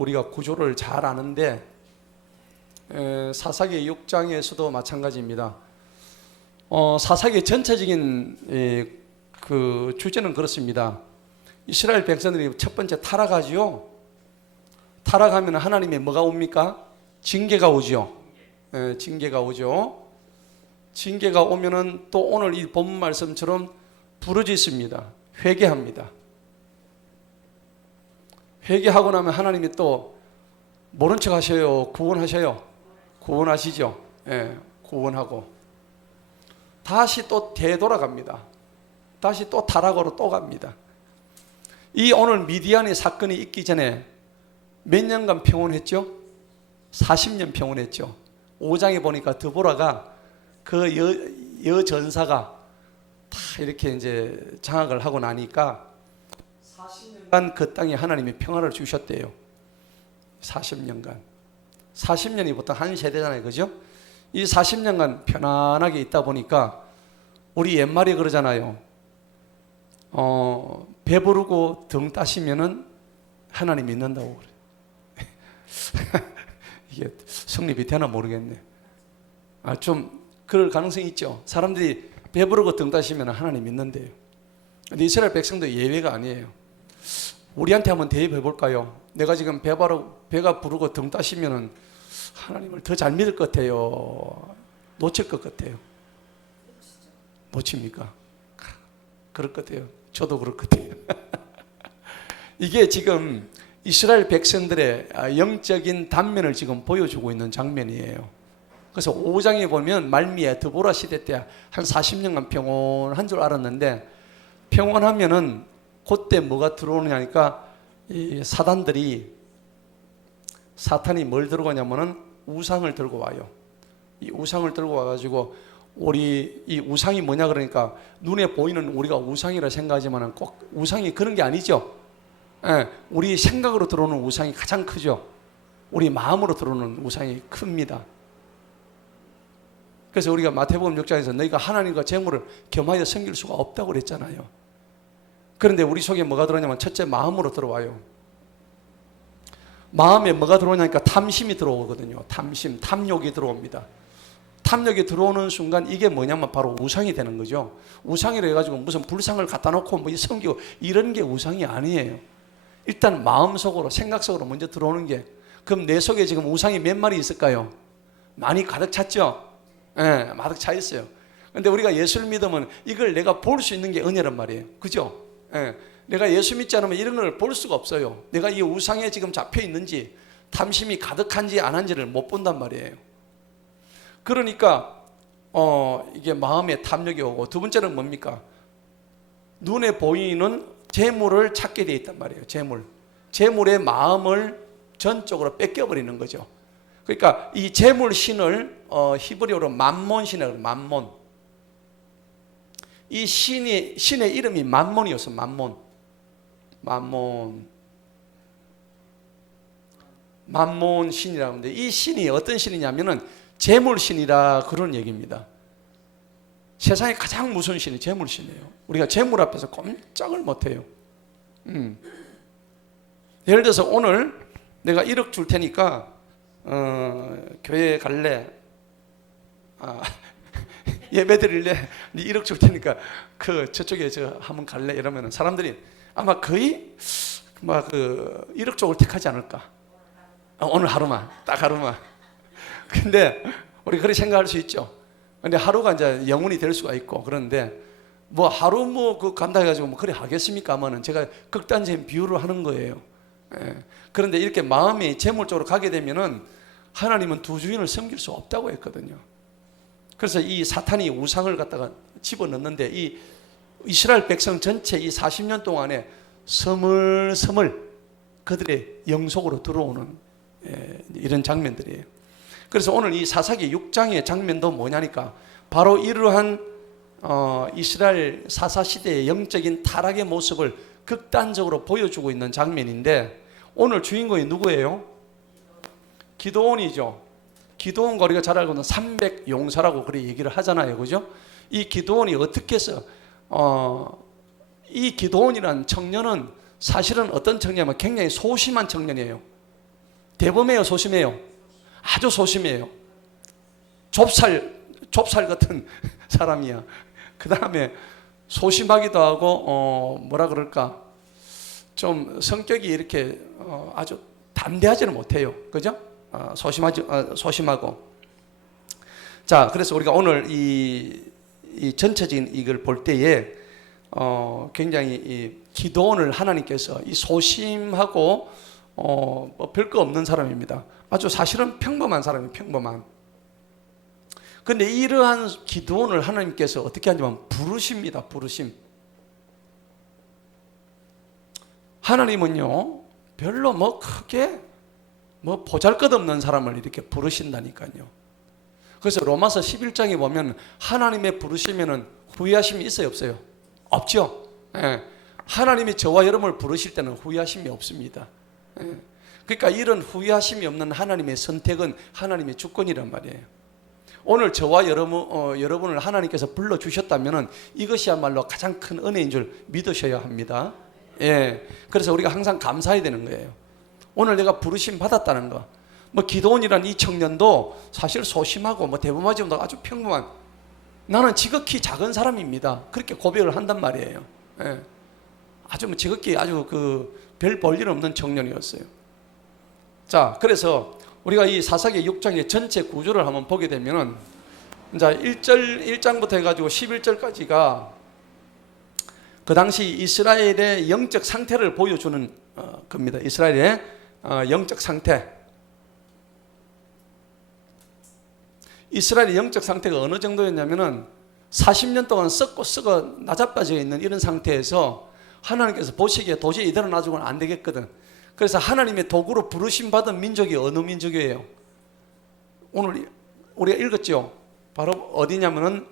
우리가 구조를 잘 아는데 사사기 6장에서도 마찬가지입니다. 사사기 전체적인 그 주제는 그렇습니다. 이스라엘 백성들이 첫 번째 타락하지요. 타락하면 하나님의 뭐가 옵니까? 징계가 오죠. 징계가 오죠. 징계가 오면은 또 오늘 이 본문 말씀처럼 부르짖습니다. 회개합니다. 회개하고 나면 하나님이 또 모른 척 하셔요? 구원하셔요? 구원하시죠. 구원하고 다시 또 되돌아갑니다. 다시 또 타락으로 또 갑니다. 이 오늘 미디안의 사건이 있기 전에 몇 년간 평온했죠? 40년 평온했죠. 5장에 보니까 드보라가 그 여전사가 다 이렇게 이제 장악을 하고 나니까 40년간 그 땅에 하나님이 평화를 주셨대요. 40년간. 40년이 보통 한 세대잖아요. 그죠? 이 40년간 편안하게 있다 보니까 우리 옛말에 그러잖아요. 배부르고 등 따시면은 하나님 믿는다고 그래요. 이게 성립이 되나 모르겠네. 좀 그럴 가능성이 있죠. 사람들이 배부르고 등 따시면 하나님 믿는데요. 근데 이스라엘 백성도 예외가 아니에요. 우리한테 한번 대입해 볼까요? 내가 지금 배가 부르고 등 따시면은 하나님을 더 잘 믿을 것 같아요. 놓칠 것 같아요. 놓칩니까? 그럴 것 같아요. 저도 그럴 것 같아요. 이게 지금 이스라엘 백성들의 영적인 단면을 지금 보여주고 있는 장면이에요. 그래서 5장에 보면 말미에 드보라 시대 때 한 40년간 평온한 줄 알았는데 평온하면은 그때 뭐가 들어오느냐니까 이 사탄이 뭘 들고 가냐면은 우상을 들고 와요. 이 우상을 들고 와가지고 우리 이 우상이 뭐냐 그러니까 눈에 보이는 우리가 우상이라 생각하지만은 꼭 우상이 그런 게 아니죠. 우리 생각으로 들어오는 우상이 가장 크죠. 우리 마음으로 들어오는 우상이 큽니다. 그래서 우리가 마태복음 6장에서 너희가 하나님과 재물을 겸하여 섬길 수가 없다고 그랬잖아요. 그런데 우리 속에 뭐가 들어오냐면 첫째 마음으로 들어와요. 마음에 뭐가 들어오냐니까 탐심이 들어오거든요. 탐심, 탐욕이 들어옵니다. 탐욕이 들어오는 순간 이게 뭐냐면 바로 우상이 되는 거죠. 우상이라 해가지고 무슨 불상을 갖다 놓고 뭐 섬기고 이런 게 우상이 아니에요. 일단 마음속으로 생각 속으로 먼저 들어오는 게, 그럼 내 속에 지금 우상이 몇 마리 있을까요? 많이 가득 찼죠. 가득 차 있어요. 근데 우리가 예수를 믿으면 이걸 내가 볼 수 있는 게 은혜란 말이에요. 그죠? 내가 예수 믿지 않으면 이런 걸 볼 수가 없어요. 내가 이 우상에 지금 잡혀 있는지 탐심이 가득한지 안 한지를 못 본단 말이에요. 그러니까 이게 마음에 탐욕이 오고, 두 번째는 뭡니까? 눈에 보이는 재물을 찾게 돼 있단 말이에요. 재물의 마음을 전적으로 뺏겨버리는 거죠. 그러니까 이 재물 신을 히브리어로 맘몬신이라고 해요. 맘몬. 이 신의 이름이 맘몬이었어. 맘몬 신이라고 하는데, 이 신이 어떤 신이냐면은 재물신이라 그런 얘기입니다. 세상에 가장 무서운 신이 재물신이에요. 우리가 재물 앞에서 꼼짝을 못해요. 예를 들어서 오늘 내가 1억 줄 테니까 교회 갈래? 예배 드릴래? 네 1억 줄 테니까 저쪽에 한번 갈래? 이러면 사람들이 아마 거의 막 1억 쪽을 택하지 않을까? 오늘 하루만, 딱 하루만. 근데 우리 그렇게 생각할 수 있죠. 근데 하루가 이제 영원히 될 수가 있고, 그런데 뭐 하루 간다 해가지고 그래 하겠습니까? 하면은 제가 극단적인 비유를 하는 거예요. 그런데 이렇게 마음이 재물 쪽으로 가게 되면은 하나님은 두 주인을 섬길 수 없다고 했거든요. 그래서 이 사탄이 우상을 갖다가 집어넣는데 이 이스라엘 백성 전체 이 40년 동안에 스물스물 그들의 영속으로 들어오는 이런 장면들이에요. 그래서 오늘 이 사사기 6장의 장면도 뭐냐니까 바로 이러한 이스라엘 사사시대의 영적인 타락의 모습을 극단적으로 보여주고 있는 장면인데, 오늘 주인공이 누구예요? 기드온이죠. 기드온과 우리가 잘 알고 있는 300용사라고 그렇게 얘기를 하잖아요. 그죠? 이 기드온이 어떻게 해서 이 기드온이라는 청년은 사실은 어떤 청년이냐면 굉장히 소심한 청년이에요. 대범해요, 소심해요? 아주 소심해요. 좁쌀 같은 사람이야. 그 다음에 소심하기도 하고 뭐라 그럴까, 좀 성격이 이렇게 아주 담대하지는 못해요. 그죠? 소심하고. 자, 그래서 우리가 오늘 이 전체적인 이걸 볼 때에 굉장히 이 기도원을 하나님께서 이 소심하고 뭐 별거 없는 사람입니다. 아주 사실은 평범한 사람이에요. 평범한. 근데 이러한 기도원을 하나님께서 어떻게 하냐면 부르십니다. 부르심. 하나님은요, 별로 뭐 크게 뭐 보잘것없는 사람을 이렇게 부르신다니까요. 그래서 로마서 11장에 보면 하나님의 부르시면은 후회하심이 있어요, 없어요? 없죠. 예. 하나님이 저와 여러분을 부르실 때는 후회하심이 없습니다. 예. 그러니까 이런 후회하심이 없는 하나님의 선택은 하나님의 주권이란 말이에요. 오늘 저와 여러분을 하나님께서 불러주셨다면 이것이야말로 가장 큰 은혜인 줄 믿으셔야 합니다. 예. 그래서 우리가 항상 감사해야 되는 거예요. 오늘 내가 부르심 받았다는 거. 뭐 기도원이란 이 청년도 사실 소심하고 뭐 대범하지 못하고 아주 평범한, 나는 지극히 작은 사람입니다, 그렇게 고백을 한단 말이에요. 예. 아주 뭐 지극히 아주 별 볼일 없는 청년이었어요. 자, 그래서 우리가 이 사사기 6장의 전체 구조를 한번 보게 되면은, 이제 1장부터 해가지고 11절까지가 그 당시 이스라엘의 영적 상태를 보여주는 겁니다. 이스라엘의 영적 상태. 이스라엘의 영적 상태가 어느 정도였냐면은 40년 동안 썩고 썩어 나자빠져 있는 이런 상태에서 하나님께서 보시기에 도저히 이대로 놔두고는 안 되겠거든. 그래서 하나님의 도구로 부르심 받은 민족이 어느 민족이에요? 오늘 우리가 읽었죠? 바로 어디냐면은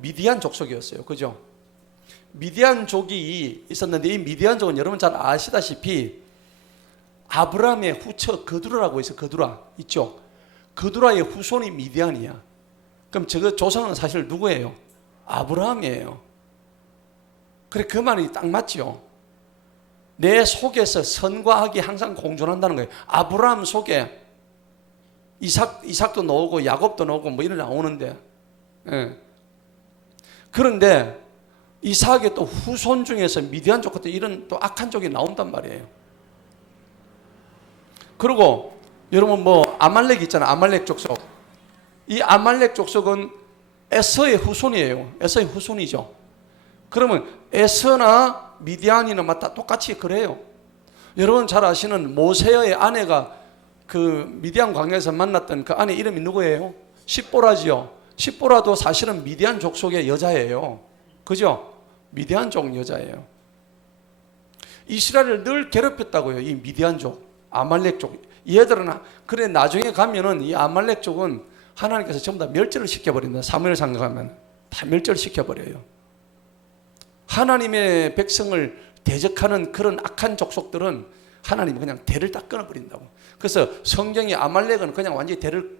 미디안 족속이었어요. 그죠? 미디안족이 있었는데, 이 미디안족은 여러분 잘 아시다시피 아브라함의 후처 그두라라고 있어요. 그두라 있죠? 그두라의 후손이 미디안이야. 그럼 저거 조상은 사실 누구예요? 아브라함이에요. 그래, 그 말이 딱 맞죠? 내 속에서 선과 악이 항상 공존한다는 거예요. 아브라함 속에 이삭도 나오고 야곱도 나오고 뭐 이런 나오는데, 예. 그런데 이삭의 또 후손 중에서 미디안족 같은 이런 또 악한 족이 나온단 말이에요. 그리고 여러분 뭐 아말렉 있잖아요. 아말렉 족속. 이 아말렉 족속은 에서의 후손이에요. 에서의 후손이죠. 그러면 에서나 미디안이나 맞다 똑같이 그래요. 여러분 잘 아시는 모세의 아내가 그 미디안 광야에서 만났던 그 아내 이름이 누구예요? 십보라지요. 십보라도 사실은 미디안 족속의 여자예요. 그죠? 미디안 족 여자예요. 이스라엘을 늘 괴롭혔다고요. 이 미디안 족, 아말렉 족. 얘들은 그래 나중에 가면은 이 아말렉 족은 하나님께서 전부 다 멸절을 시켜버린다. 사무엘상 가면 다 멸절시켜버려요. 하나님의 백성을 대적하는 그런 악한 족속들은 하나님이 그냥 대를 딱 끊어버린다고. 그래서 성경이 아말렉은 그냥 완전히 대를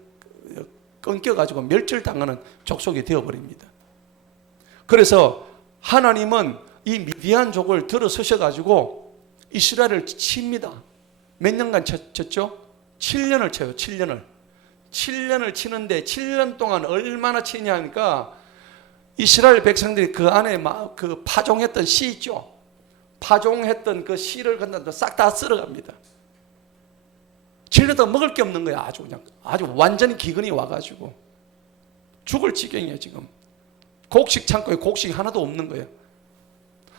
끊겨가지고 멸절당하는 족속이 되어버립니다. 그래서 하나님은 이 미디안족을 들어서셔가지고 이스라엘을 칩니다. 몇 년간 쳤죠? 7년을 쳐요. 7년을 치는데 7년 동안 얼마나 치냐 하니까 이스라엘 백성들이 그 안에 그 파종했던 씨 있죠? 파종했던 그 씨를 싹 다 쓸어갑니다. 7년 동안 먹을 게 없는 거야. 아주 완전히 기근이 와가지고 죽을 지경이에요. 지금 곡식 창고에 곡식이 하나도 없는 거예요.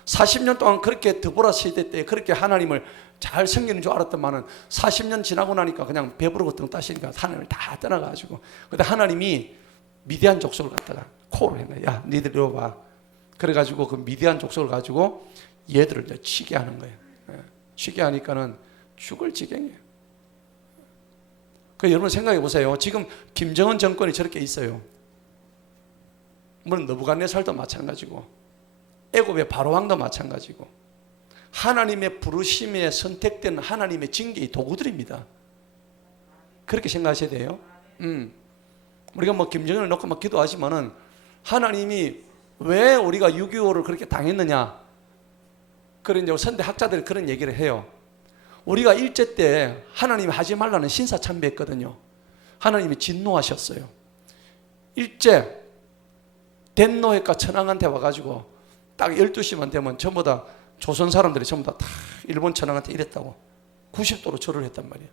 40년 동안 그렇게 드보라 시대 때 그렇게 하나님을 잘 섬기는 줄 알았더만은 40년 지나고 나니까 그냥 배부르고 등 따시니까 하나님을 다 떠나가지고, 근데 하나님이 미디안 족속을 갖다가 콜을 했네. 야, 니들 이리 와봐. 그래가지고 그 미디안 족속을 가지고 얘들을 이제 치게 하는 거예요. 치게 하니까는 죽을 지경이에요. 그 여러분 생각해 보세요. 지금 김정은 정권이 저렇게 있어요. 물론 느부갓네살도 마찬가지고 애굽의 바로왕도 마찬가지고 하나님의 부르심에 선택된 하나님의 징계의 도구들입니다. 그렇게 생각하셔야 돼요. 우리가 뭐 김정은을 놓고 막 기도하지만은 하나님이 왜 우리가 6.25를 그렇게 당했느냐? 그런 이제 선대 학자들이 그런 얘기를 해요. 우리가 일제 때 하나님이 하지 말라는 신사참배했거든요. 하나님이 진노하셨어요. 일제 덴노해가 천황한테 와가지고 딱 12시만 되면 전부 다 조선 사람들이 전부 다 일본 천황한테 이랬다고 90도로 절을 했단 말이에요.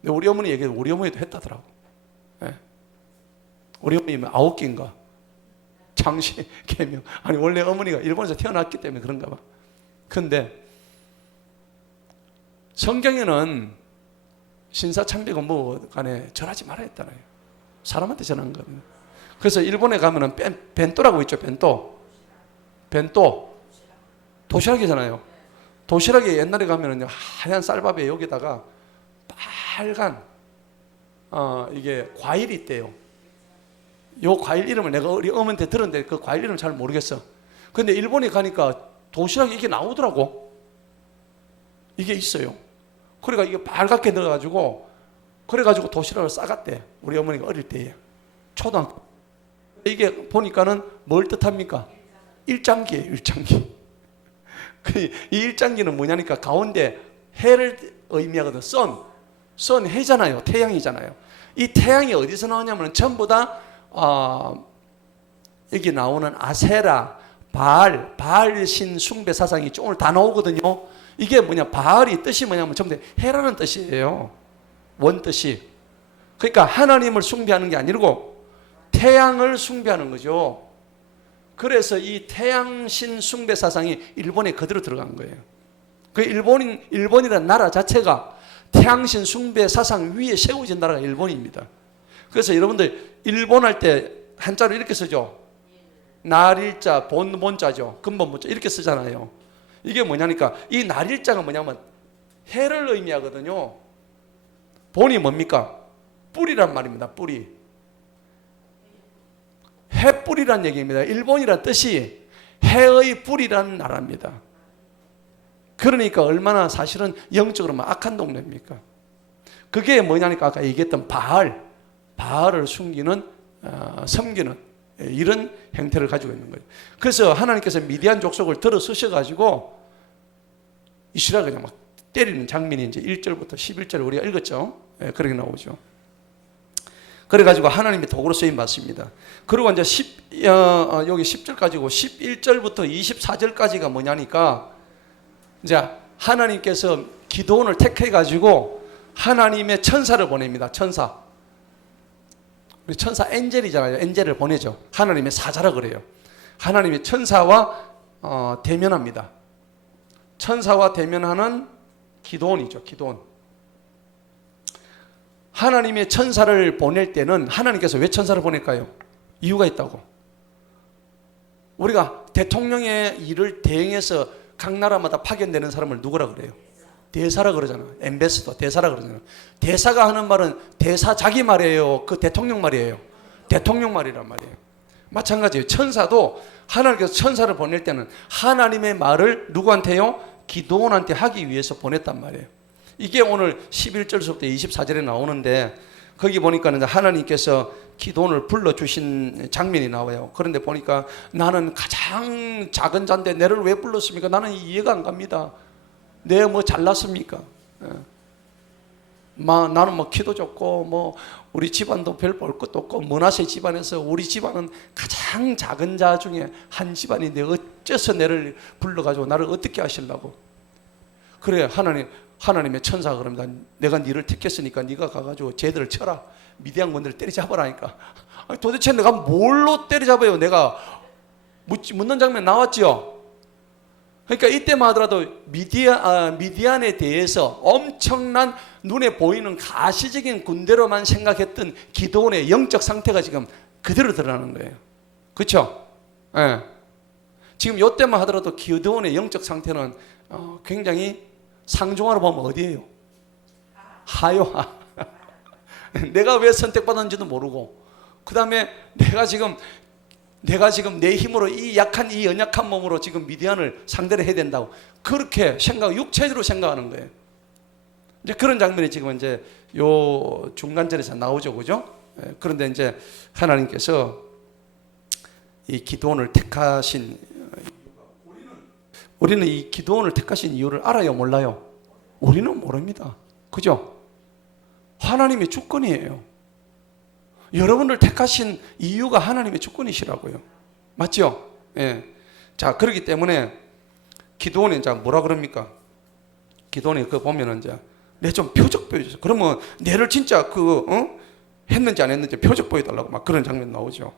근데 우리 어머니 얘기해, 우리 어머니도 했다더라고. 예. 우리 어머니는 9개인가 장시 개명. 아니 원래 어머니가 일본에서 태어났기 때문에 그런가 봐. 근데 성경에는 신사참배가 뭐 간에 절하지 말아야 했잖아요. 사람한테 전한 거거든요. 그래서 일본에 가면은 벤또라고 있죠. 벤또 도시락이잖아요. 도시락에 옛날에 가면은 하얀 쌀밥에 여기다가 빨간 이게 과일이 있대요. 요 과일 이름을 내가 우리 어머니한테 들었는데 그 과일 이름을 잘 모르겠어. 근데 일본에 가니까 도시락에 이게 나오더라고. 이게 있어요. 그러니까 이게 빨갛게 넣어가지고 그래가지고 도시락을 싸갔대. 우리 어머니가 어릴 때에 초등학교. 이게 보니까는 뭘 뜻합니까? 일장기예요. 일장기. 이 일장기는 뭐냐니까 가운데 해를 의미하거든. 선 해잖아요. 태양이잖아요. 이 태양이 어디서 나오냐면 전부 다 여기 나오는 아세라, 바알 신 숭배 사상이 오늘 다 나오거든요. 이게 뭐냐, 바알이 뜻이 뭐냐면 전부 다 해라는 뜻이에요. 원뜻이. 그러니까 하나님을 숭배하는 게 아니고 태양을 숭배하는 거죠. 그래서 이 태양신 숭배 사상이 일본에 그대로 들어간 거예요. 그 일본이라는 나라 자체가 태양신 숭배 사상 위에 세워진 나라가 일본입니다. 그래서 여러분들 일본 할 때 한자로 이렇게 쓰죠. 날일자, 본자죠. 근본문자 이렇게 쓰잖아요. 이게 뭐냐니까 이 날일자가 뭐냐면 해를 의미하거든요. 본이 뭡니까? 뿌리란 말입니다. 뿌리. 해뿌리란 얘기입니다. 일본이란 뜻이 해의 뿌리란 나라입니다. 그러니까 얼마나 사실은 영적으로 악한 동네입니까? 그게 뭐냐니까 아까 얘기했던 바알을 숨기는 섬기는 이런 형태를 가지고 있는 거예요. 그래서 하나님께서 미디안 족속을 들어 쓰셔가지고 이스라엘 그냥 막 때리는 장면이 이제 1절부터 11절 우리가 읽었죠. 그렇게 나오죠. 그래가지고 하나님의 도구로 쓰임 받습니다. 그리고 이제 여기 10절까지고 11절부터 24절까지가 뭐냐니까 이제 하나님께서 기도원을 택해가지고 하나님의 천사를 보냅니다. 천사. 우리 천사 엔젤이잖아요. 엔젤을 보내죠. 하나님의 사자라 그래요. 하나님의 천사와 대면합니다. 천사와 대면하는 기도원이죠. 기도원. 하나님의 천사를 보낼 때는 하나님께서 왜 천사를 보낼까요? 이유가 있다고. 우리가 대통령의 일을 대행해서 각 나라마다 파견되는 사람을 누구라 그래요? 대사라 그러잖아. 엠베스더, 대사라 그러잖아. 대사가 하는 말은 대사 자기 말이에요? 그 대통령 말이에요? 대통령 말이란 말이에요. 마찬가지예요. 천사도 하나님께서 천사를 보낼 때는 하나님의 말을 누구한테요? 기도원한테 하기 위해서 보냈단 말이에요. 이게 오늘 11절부터 24절에 나오는데 거기 보니까 하나님께서 기도원을 불러주신 장면이 나와요. 그런데 보니까 나는 가장 작은 자인데 내를 왜 불렀습니까? 나는 이해가 안 갑니다. 내가 뭐 잘났습니까? 나는 뭐 키도 좋고 뭐 우리 집안도 별 볼 것도 없고 므낫세 집안에서 우리 집안은 가장 작은 자 중에 한 집안인데 어째서 내를 불러가지고 나를 어떻게 하시려고? 그래 하나님의 천사가 그럽니다. 내가 너를 택했으니까 네가 가가지고 쟤들을 쳐라. 미디안 군들을 때려잡으라니까. 아니, 도대체 내가 뭘로 때려잡아요? 내가 묻는 장면 나왔죠. 그러니까 이때만 하더라도 미디안에 대해서 엄청난 눈에 보이는 가시적인 군대로만 생각했던 기도원의 영적 상태가 지금 그대로 드러나는 거예요. 그렇죠? 네. 지금 이때만 하더라도 기도원의 영적 상태는 굉장히 상종화로 보면 어디예요? 하요하. 내가 왜 선택받았는지도 모르고 그 다음에 내가 지금 내 힘으로 이 약한 이 연약한 몸으로 지금 미디안을 상대를 해야 된다고 그렇게 육체적으로 생각하는 거예요. 이제 그런 장면이 지금 이제 요 중간절에서 나오죠, 그죠? 그런데 이제 하나님께서 이 기도원을 택하신 우리는 이 기도원을 택하신 이유를 알아요, 몰라요? 우리는 모릅니다. 그죠? 하나님의 주권이에요. 여러분을 택하신 이유가 하나님의 주권이시라고요. 맞죠? 예. 자, 그렇기 때문에 기도원이 이제 뭐라 그럽니까? 기도원이 그거 보면은 이제 내 좀 표적 보여주세요. 그러면 내를 진짜 했는지 안 했는지 표적 보여달라고 막 그런 장면 나오죠.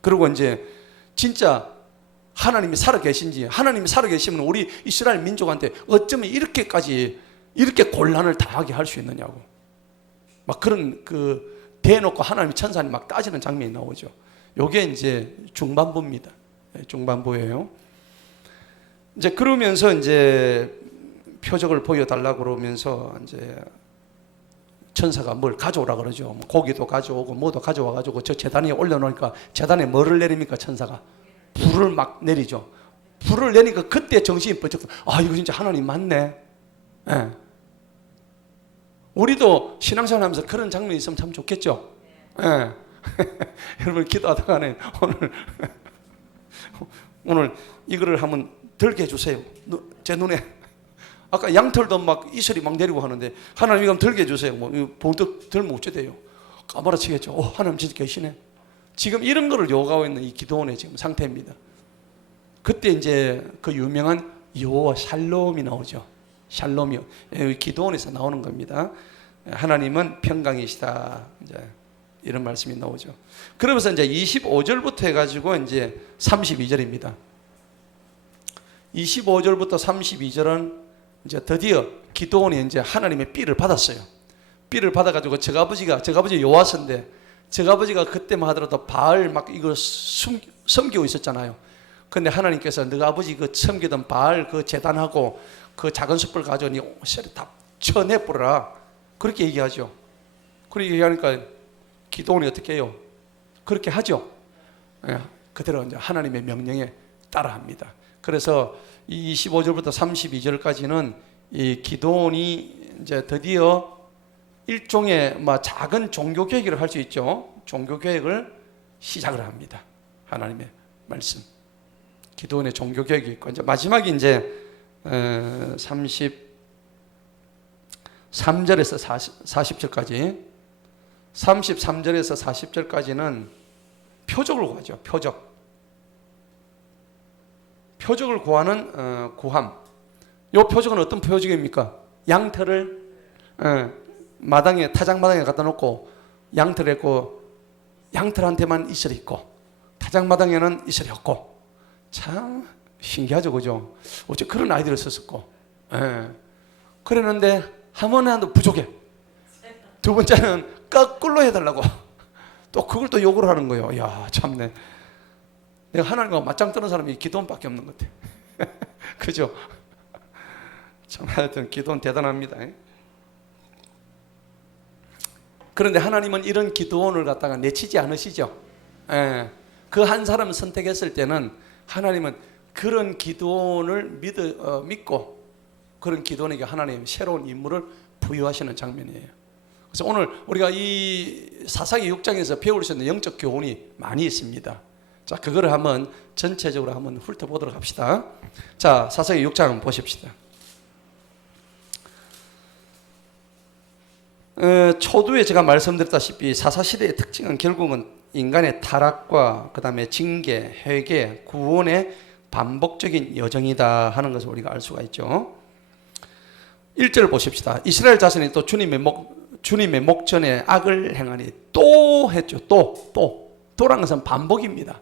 그리고 이제 진짜 하나님이 살아계신지, 하나님이 살아계시면 우리 이스라엘 민족한테 어쩌면 이렇게까지 이렇게 곤란을 당하게 할 수 있느냐고 막 그런 대놓고 하나님이 천사님 막 따지는 장면이 나오죠. 요게 이제 중반부입니다. 중반부예요. 이제 그러면서 이제 표적을 보여달라고 그러면서 이제 천사가 뭘 가져오라 그러죠. 뭐 고기도 가져오고 뭐도 가져와가지고 저 재단에 올려놓으니까 재단에 뭐를 내립니까? 천사가 불을 막 내리죠. 불을 내니까 그때 정신이 번쩍, 아 이거 진짜 하나님 맞네. 예. 우리도 신앙생활 하면서 그런 장면이 있으면 참 좋겠죠. 예. 여러분 기도하다가는 오늘 이거를 한번 들게 해주세요. 제 눈에 아까 양털도 막 이슬이 막 내리고 하는데 하나님 이거 들게 해주세요. 뭐 본뜻 들면 어째 돼요? 까무라치겠죠. 하나님 진짜 계시네. 지금 이런 거를 요구하고 있는 이 기도원의 지금 상태입니다. 그때 이제 그 유명한 여호와 샬롬이 나오죠. 샬롬이요. 기도원에서 나오는 겁니다. 하나님은 평강이시다. 이제 이런 말씀이 나오죠. 그러면서 이제 25절부터 해가지고 이제 32절입니다. 25절부터 32절은 이제 드디어 기도원이 이제 하나님의 삐를 받았어요. 삐를 받아가지고 저 아버지 요아스인데 저 아버지가 그때만 하더라도 바알 막 이거 섬기고 있었잖아요. 근데 하나님께서 너가 아버지 그 섬기던 바알 그 제단하고 그 작은 숯불 가져오니 네 다 쳐내버려라. 그렇게 얘기하죠. 그렇게 얘기하니까 기도원이 어떻게 해요? 그렇게 하죠. 예, 그대로 이제 하나님의 명령에 따라합니다. 그래서 이 25절부터 32절까지는 이 기도원이 이제 드디어 일종의 작은 종교 계획을 할 수 있죠. 종교 계획을 시작을 합니다. 하나님의 말씀. 기도원의 종교 계획이 있고 이제 마지막에 이제 33절에서 40절까지 33절에서 40절까지는 표적을 구하죠. 표적을 구하는 구함. 이 표적은 어떤 표적입니까? 양털을 마당에 타작마당에 갖다 놓고 양털 했고 양털한테만 이슬이 있고 타작마당에는 이슬이 없고 참 신기하죠, 그죠? 어째 그런 아이디어를 썼었고, 그랬는데 한 번에도 부족해. 두 번째는 거꾸로 해달라고 또 그걸 또 요구를 하는 거예요. 야 참네. 내가 하나님과 맞짱 뜨는 사람이 기도원밖에 없는 것 같아. 그죠? 참 하여튼 기도원 대단합니다. 그런데 하나님은 이런 기도원을 갖다가 내치지 않으시죠. 그 한 사람을 선택했을 때는 하나님은 그런 기도원을 믿고 그런 기도원에게 하나님 새로운 임무를 부여하시는 장면이에요. 그래서 오늘 우리가 이 사사기 6장에서 배울 수 있는 영적 교훈이 많이 있습니다. 자, 그거를 한번 전체적으로 한번 훑어보도록 합시다. 자, 사사기 6장 한번 보십시다. 초두에 제가 말씀드렸다시피 사사시대의 특징은 결국은 인간의 타락과 그 다음에 징계, 회개, 구원의 반복적인 여정이다 하는 것을 우리가 알 수가 있죠. 1절을 보십시다. 이스라엘 자손이 또 주님의 목전에 악을 행하니 또 했죠. 또란 것은 반복입니다.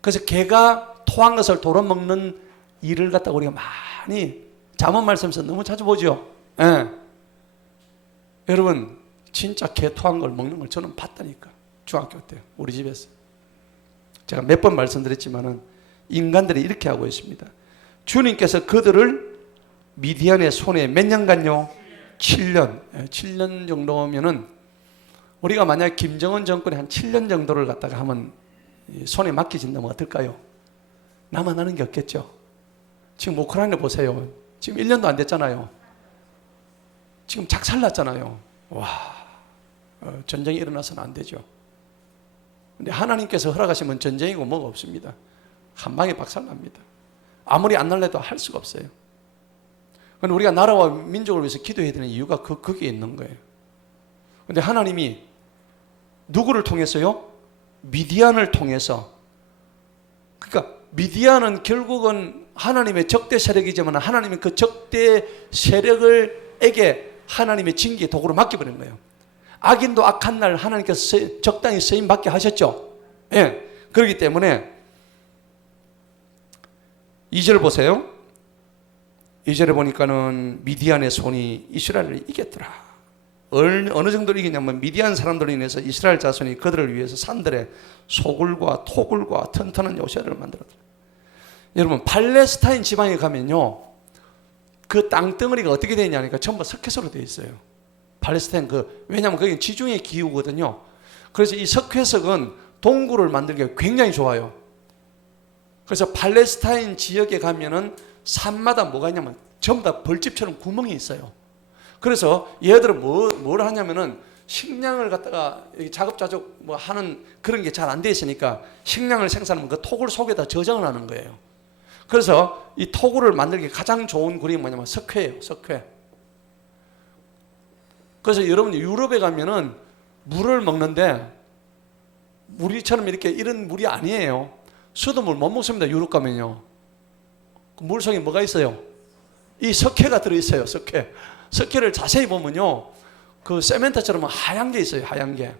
그래서 개가 토한 것을 도려먹는 일을 갖다가 우리가 많이 잠언 말씀에서 너무 자주 보죠. 여러분 진짜 개 토한 걸 먹는 걸 저는 봤다니까. 중학교 때 우리 집에서 제가 몇 번 말씀드렸지만은 인간들이 이렇게 하고 있습니다. 주님께서 그들을 미디안의 손에 몇 년간요? 7년 정도면은 우리가 만약 김정은 정권이 한 7년 정도를 갖다가 하면 손에 맡기진다면 어떨까요? 남아나는 게 없겠죠. 지금 우크라이나 보세요. 지금 1년도 안 됐잖아요. 지금 작살났잖아요. 와, 전쟁이 일어나서는 안 되죠. 근데 하나님께서 허락하시면 전쟁이고 뭐가 없습니다. 한 방에 박살납니다. 아무리 안 날래도 할 수가 없어요. 근데 우리가 나라와 민족을 위해서 기도해야 되는 이유가 거기에 있는 거예요. 근데 하나님이 누구를 통해서요? 미디안을 통해서. 그러니까 미디안은 결국은 하나님의 적대 세력이지만 하나님이 그 적대 세력에게 하나님의 징계의 도구로 맡겨버린 거예요. 악인도 악한 날 하나님께서 적당히 쓰임 받게 하셨죠. 예. 그렇기 때문에 2절 보세요. 2절에 보니까는 미디안의 손이 이스라엘을 이겼더라. 어느 정도로 이기냐면 미디안 사람들로 인해서 이스라엘 자손이 그들을 위해서 산들에 소굴과 토굴과 튼튼한 요새를 만들었더라. 여러분 팔레스타인 지방에 가면요, 그 땅덩어리가 어떻게 되어 있냐니까 전부 석회소로 되어 있어요. 팔레스타인 왜냐하면 거기 지중해 기후거든요. 그래서 이 석회석은 동굴을 만들기가 굉장히 좋아요. 그래서 팔레스타인 지역에 가면은 산마다 뭐가 있냐면 전부 다 벌집처럼 구멍이 있어요. 그래서 얘들은 뭘 하냐면은 식량을 갖다가 자급자족 뭐 하는 그런 게 잘 안 돼 있으니까 식량을 생산하면 그 토굴 속에다 저장을 하는 거예요. 그래서 이 토굴을 만들기 가장 좋은 굴이 뭐냐면 석회예요. 석회. 그래서 여러분 유럽에 가면은 물을 먹는데 우리처럼 이렇게 이런 물이 아니에요. 수돗물 못 먹습니다. 유럽 가면요. 그 물 속에 뭐가 있어요? 이 석회가 들어있어요. 석회. 석회를 자세히 보면요, 그 세멘트처럼 하얀 게 있어요. 하얀 게.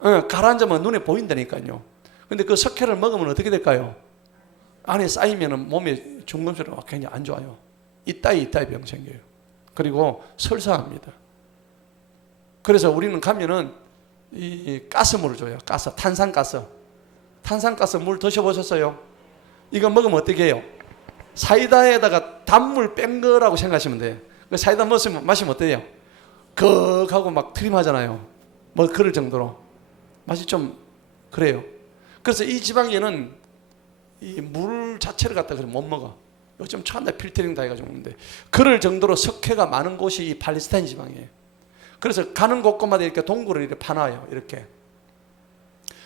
가라앉으면 눈에 보인다니까요. 근데 그 석회를 먹으면 어떻게 될까요? 안에 쌓이면 몸에 중금속이 굉장히 안 좋아요. 이따위 병 생겨요. 그리고 설사합니다. 그래서 우리는 가면은 이 가스물을 줘요. 탄산가스 물 드셔보셨어요? 이거 먹으면 어떻게 해요? 사이다에다가 단물 뺀 거라고 생각하시면 돼요. 사이다 마시면 어때요? 거하고 막 트림하잖아요. 뭐 그럴 정도로 맛이 좀 그래요. 그래서 이 지방에는 이 물 자체를 갖다 못 먹어. 요즘 처음에 필터링 다 해가지고 먹는데, 그럴 정도로 석회가 많은 곳이 이 팔레스타인 지방이에요. 그래서 가는 곳곳마다 이렇게 동굴을 이렇게 파놔요. 이렇게.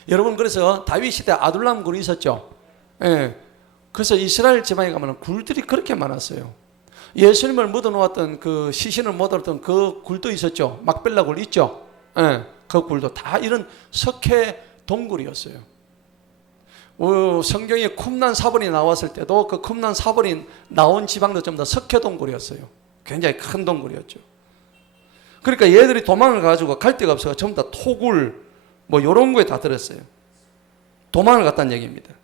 여러분, 그래서 다윗 시대 아둘람 굴이 있었죠. 예. 그래서 이스라엘 지방에 가면 굴들이 그렇게 많았어요. 예수님을 묻어놓았던 그 시신을 묻어놓았던 그 굴도 있었죠. 막벨라 굴 있죠. 예. 그 굴도 다 이런 석회 동굴이었어요. 성경에 쿰난 사본이 나왔을 때도 그 쿰난 사본이 나온 지방도 전부 다 석회 동굴이었어요. 굉장히 큰 동굴이었죠. 그러니까 얘들이 도망을 가지고 갈 데가 없어서 전부 다 토굴 뭐 이런 거에 다 들었어요. 도망을 갔다는 얘기입니다.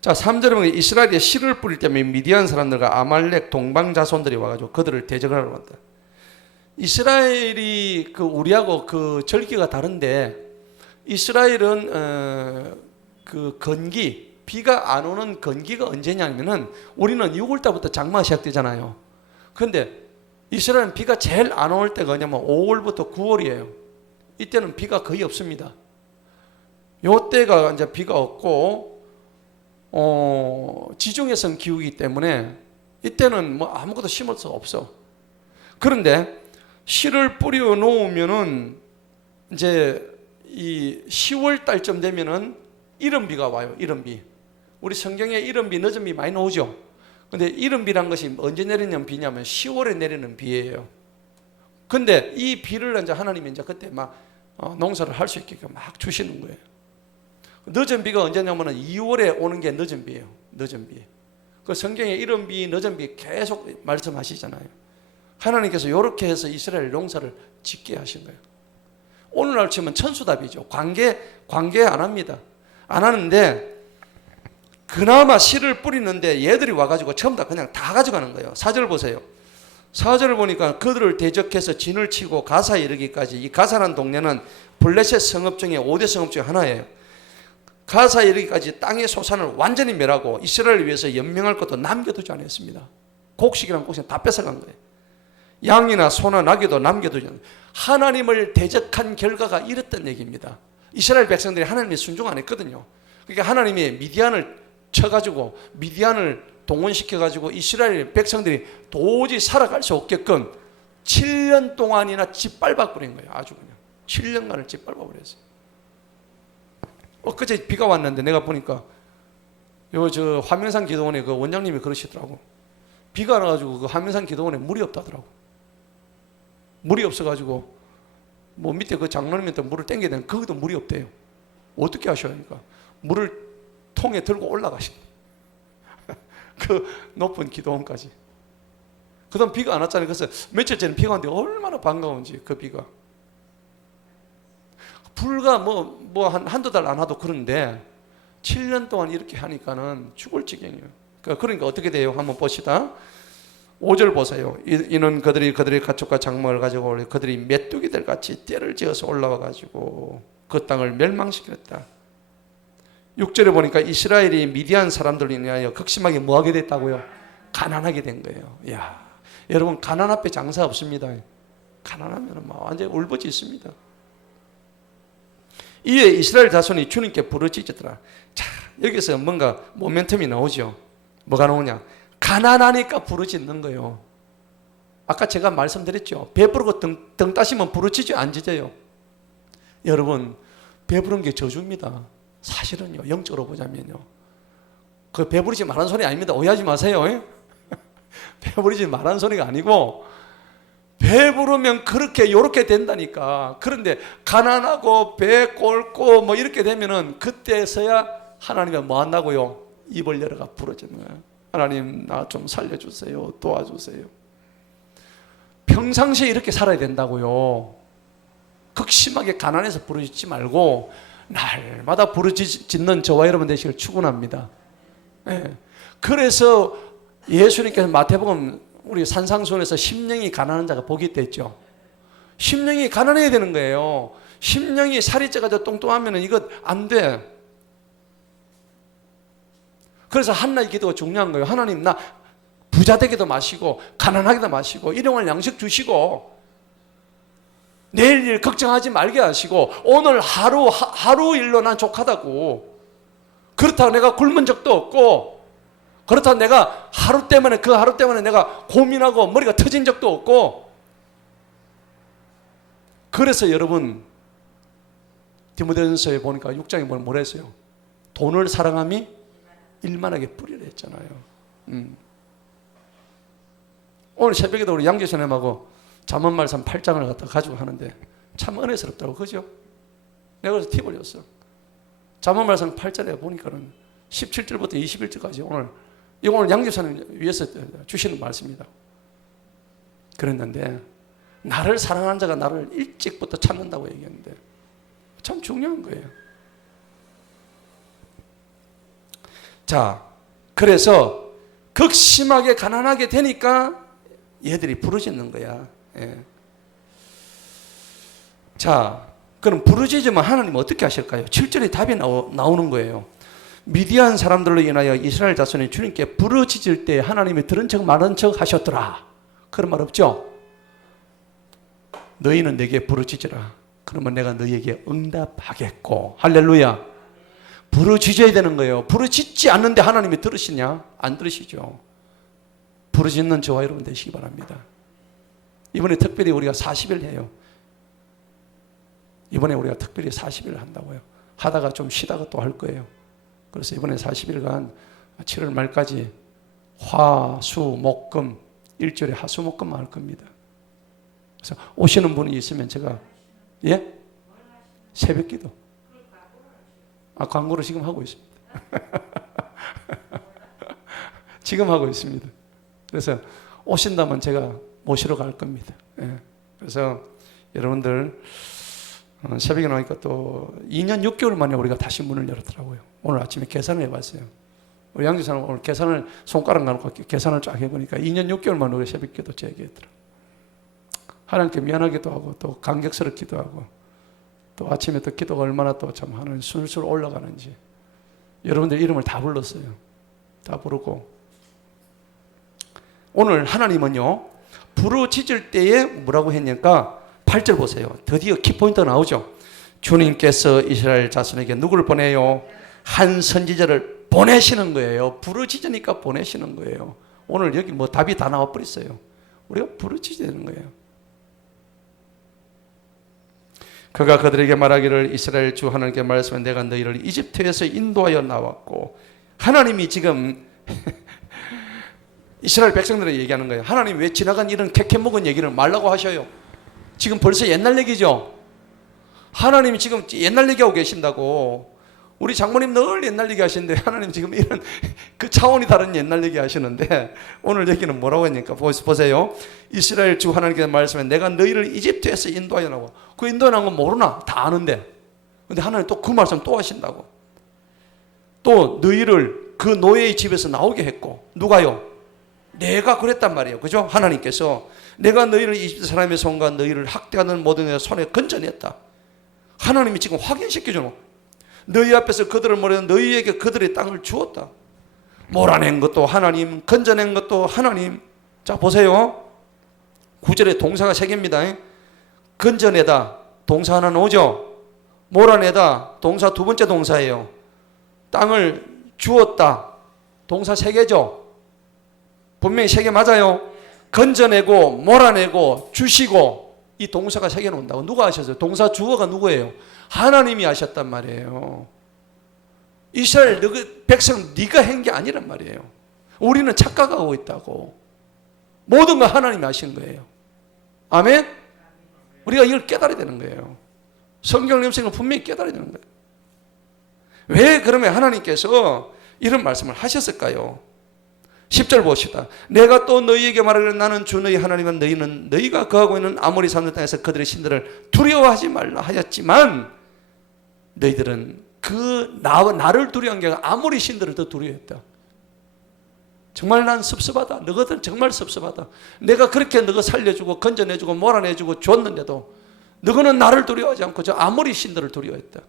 자, 3절에 보면 이스라엘이 씨를 뿌릴 때문에 미디안 사람들과 아말렉 동방 자손들이 와가지고 그들을 대적하러 왔다. 이스라엘이 우리하고 그 절기가 다른데, 이스라엘은 그 건기, 비가 안 오는 건기가 언제냐면은 우리는 6월달부터 장마가 시작되잖아요. 그런데 이스라엘은 비가 제일 안 올 때가 뭐냐면 5월부터 9월이에요. 이때는 비가 거의 없습니다. 요때가 이제 비가 없고 지중해성 기후이기 때문에 이때는 뭐 아무것도 심을 수 없어. 그런데 씨를 뿌려 놓으면은 이제 이 10월 달쯤 되면은 이른비가 와요. 이른비. 우리 성경에 이른비, 늦은비 많이 나오죠. 근데 이른비란 것이 언제 내리는 비냐면 10월에 내리는 비예요. 근데 이 비를 이제 하나님이 이제 그때 막 농사를 할 수 있게끔 막 주시는 거예요. 늦은 비가 언제냐면은 2월에 오는 게 늦은 비예요. 늦은 비. 그 성경에 이른 비, 늦은 비 계속 말씀하시잖아요. 하나님께서 이렇게 해서 이스라엘 농사를 짓게 하신 거예요. 오늘날 치면 천수답이죠. 관계 안 합니다. 안 하는데 그나마 씨를 뿌리는데 얘들이 와가지고 전부 다 그냥 다 가져가는 거예요. 4절 보세요. 4절을 보니까 그들을 대적해서 진을 치고 가사에 이르기까지. 이 가사라는 동네는 블레셋 성읍 중에 5대 성읍 중에 하나예요. 가사에 이르기까지 땅의 소산을 완전히 멸하고 이스라엘을 위해서 연명할 것도 남겨두지 않았습니다. 곡식이랑 곡식 다 뺏어간 거예요. 양이나 소나 나귀도 남겨두지 않았어요. 하나님을 대적한 결과가 이랬던 얘기입니다. 이스라엘 백성들이 하나님의 순종 안 했거든요. 그러니까 하나님이 미디안을 쳐가지고 미디안을 동원시켜가지고 이스라엘 백성들이 도저히 살아갈 수 없게끔 7년 동안이나 짓밟아버린 거예요. 아주 그냥 7년간을 짓밟아버렸어요. 엊그제 비가 왔는데 내가 보니까 저 화명산 기도원에 그 원장님이 그러시더라고. 비가 안 와가지고 그 하면산 기도원에 물이 없다더라고. 물이 없어가지고 뭐 밑에 그 장로님한테 물을 땡겨야 되는 거기도 물이 없대요. 어떻게 하셔야 하니까 물을 통에 들고 올라가신 그 높은 기도원까지. 그다음 비가 안 왔잖아요. 그래서 며칠 전에 비가 왔는데 얼마나 반가운지 그 비가. 불과 한두 달 안 와도 그런데 7년 동안 이렇게 하니까는 죽을 지경이에요. 그러니까 어떻게 돼요? 한번 봅시다. 5절 보세요. 이는 그들이 가축과 장막을 가지고 그들이 메뚜기들 같이 떼를 지어서 올라와 가지고 그 땅을 멸망시켰다. 6절에 보니까 이스라엘이 미디안 사람들로 인하여 극심하게 뭐하게 됐다고요? 가난하게 된 거예요. 이야, 여러분 가난 앞에 장사 없습니다. 가난하면 완전히 울부짖습니다. 이에 이스라엘 자손이 주님께 부르짖더라. 자, 여기서 뭔가 모멘텀이 나오죠. 뭐가 나오냐? 가난하니까 부르짖는 거예요. 아까 제가 말씀드렸죠. 배부르고 등 따시면 부르짖지 안 짖어요. 여러분, 배부른 게 저주입니다. 사실은요, 영적으로 보자면요. 그 배부르지 말라는 소리 아닙니다. 오해하지 마세요. 배부르지 말라는 소리가 아니고, 배부르면 그렇게 요렇게 된다니까. 그런데 가난하고 배 꼴고 뭐 이렇게 되면은 그때서야 하나님이 뭐 한다고요? 입을 열어가 부르짖는 거예요. 하나님 나 좀 살려주세요. 도와주세요. 평상시에 이렇게 살아야 된다고요. 극심하게 가난해서 부르짖지 말고 날마다 부르짖는 저와 여러분 되시길 축원합니다. 네. 그래서 예수님께서 마태복음 우리 산상수훈에서 심령이 가난한 자가 복이 있다 했죠. 심령이 가난해야 되는 거예요. 심령이 살이 쪄가지고 뚱뚱하면 이거 안 돼. 그래서 한나의 기도가 중요한 거예요. 하나님 나 부자 되게도 마시고 가난하게도 마시고 일용할 양식 주시고 내일 일 걱정하지 말게 하시고 오늘 하루 일로 난 족하다고. 그렇다고 내가 굶은 적도 없고 그렇다고 내가 하루 때문에 내가 고민하고 머리가 터진 적도 없고. 그래서 여러분 디모데전서에 보니까 6장에 뭐라 했어요? 돈을 사랑함이 일만하게 뿌리라 했잖아요. 오늘 새벽에도 우리 양재선생님하고 잠언말씀 8장을 갖다 가지고 하는데 참 은혜스럽다고, 그죠? 내가 그래서 팁을 줬어. 잠언말씀 8절에 보니까는 17절부터 21절까지 오늘 양재선생님 위해서 주시는 말씀입니다. 그랬는데 나를 사랑하는 자가 나를 일찍부터 찾는다고 얘기했는데 참 중요한 거예요. 자, 그래서 극심하게 가난하게 되니까 얘들이 부르짖는 거야. 예. 자, 그럼 부르짖으면 하나님 어떻게 하실까요? 7절에 답이 나오는 거예요. 미디안 사람들로 인하여 이스라엘 자손이 주님께 부르짖을 때 하나님이 들은 척 말한 척 하셨더라. 그런 말 없죠? 너희는 내게 부르짖으라. 그러면 내가 너희에게 응답하겠고. 할렐루야. 부르짖어야 되는 거예요. 부르짖지 않는데 하나님이 들으시냐? 안 들으시죠. 부르짖는 저와 여러분 되시기 바랍니다. 이번에 특별히 우리가 40일 해요. 이번에 우리가 특별히 40일 한다고요. 하다가 좀 쉬다가 또 할 거예요. 그래서 이번에 40일간 7월 말까지 화, 수, 목, 금 일주일에 하수, 목, 금만 할 겁니다. 그래서 오시는 분이 있으면 제가 새벽 기도. 광고를 지금 하고 있습니다. 지금 하고 있습니다. 그래서 오신다면 제가 모시러 갈 겁니다. 그래서 여러분들 새벽에 나오니까 또 2년 6개월 만에 우리가 다시 문을 열었더라고요. 오늘 아침에 계산을 해봤어요. 우리 양지사는 오늘 계산을 손가락 나누고 계산을 쫙 해보니까 2년 6개월 만에 우리 새벽기도 재개했더라고요. 하나님께 미안하기도 하고 또 감격스럽기도 하고 또 아침에 또 기도가 얼마나 또 참 하는 술술 올라가는지 여러분들 이름을 다 불렀어요. 다 부르고 오늘 하나님은요 부르짖을 때에 뭐라고 했냐니까 8절 보세요. 드디어 키포인트가 나오죠. 주님께서 이스라엘 자손에게 누구를 보내요? 한 선지자를 보내시는 거예요. 부르짖으니까 보내시는 거예요. 오늘 여기 뭐 답이 다 나와 버렸어요. 우리가 부르짖어야 되는 거예요. 그가 그들에게 말하기를 이스라엘 주 하나님께 말씀해 내가 너희를 이집트에서 인도하여 나왔고 하나님이 지금 이스라엘 백성들에게 얘기하는 거예요. 하나님 왜 지나간 이런 캐캐묵은 얘기를 말라고 하셔요? 지금 벌써 옛날 얘기죠. 하나님이 지금 옛날 얘기하고 계신다고. 우리 장모님 늘 옛날 얘기 하시는데 하나님 지금 이런 그 차원이 다른 옛날 얘기 하시는데 오늘 얘기는 뭐라고 했니까 보세요. 이스라엘 주 하나님께서 말씀해 내가 너희를 이집트에서 인도하여 나와. 그 인도해 나온 건 모르나? 다 아는데. 근데 하나님 또 그 말씀 또 하신다고. 또 너희를 그 노예의 집에서 나오게 했고. 누가요? 내가 그랬단 말이에요. 그죠? 하나님께서 내가 너희를 이집트 사람의 손과 너희를 학대하는 모든 의 손에 건져냈다. 하나님이 지금 확인시켜주는 너희 앞에서 그들을 몰아 너희에게 그들의 땅을 주었다. 몰아낸 것도 하나님, 건져낸 것도 하나님. 자 보세요. 9절에 동사가 3개입니다. 건져내다 동사 하나 오죠. 몰아내다 동사 두 번째 동사예요. 땅을 주었다 동사 3개죠. 분명히 3개 맞아요. 건져내고 몰아내고 주시고 이 동사가 3개 온다고. 누가 하셨어요? 동사 주어가 누구예요? 하나님이 하셨단 말이에요. 이스라엘 백성 네가 한 게 아니란 말이에요. 우리는 착각하고 있다고. 모든 걸 하나님이 하신 거예요. 아멘? 우리가 이걸 깨달아야 되는 거예요. 성경 영성을 분명히 깨달아야 되는 거예요. 왜 그러면 하나님께서 이런 말씀을 하셨을까요? 10절 봅시다. 내가 또 너희에게 말하기를 나는 주 너희 하나님은 너희는 너희가 거하고 있는 아모리 사람들 땅에서 그들의 신들을 두려워하지 말라 하였지만 너희들은 나를 두려워한 게 아니라 아모리 신들을 더 두려워했다. 정말 난 섭섭하다. 너희들 정말 섭섭하다. 내가 그렇게 너희 살려주고 건져내주고 몰아내주고 줬는데도 너희는 나를 두려워하지 않고 저 아모리 신들을 두려워했다.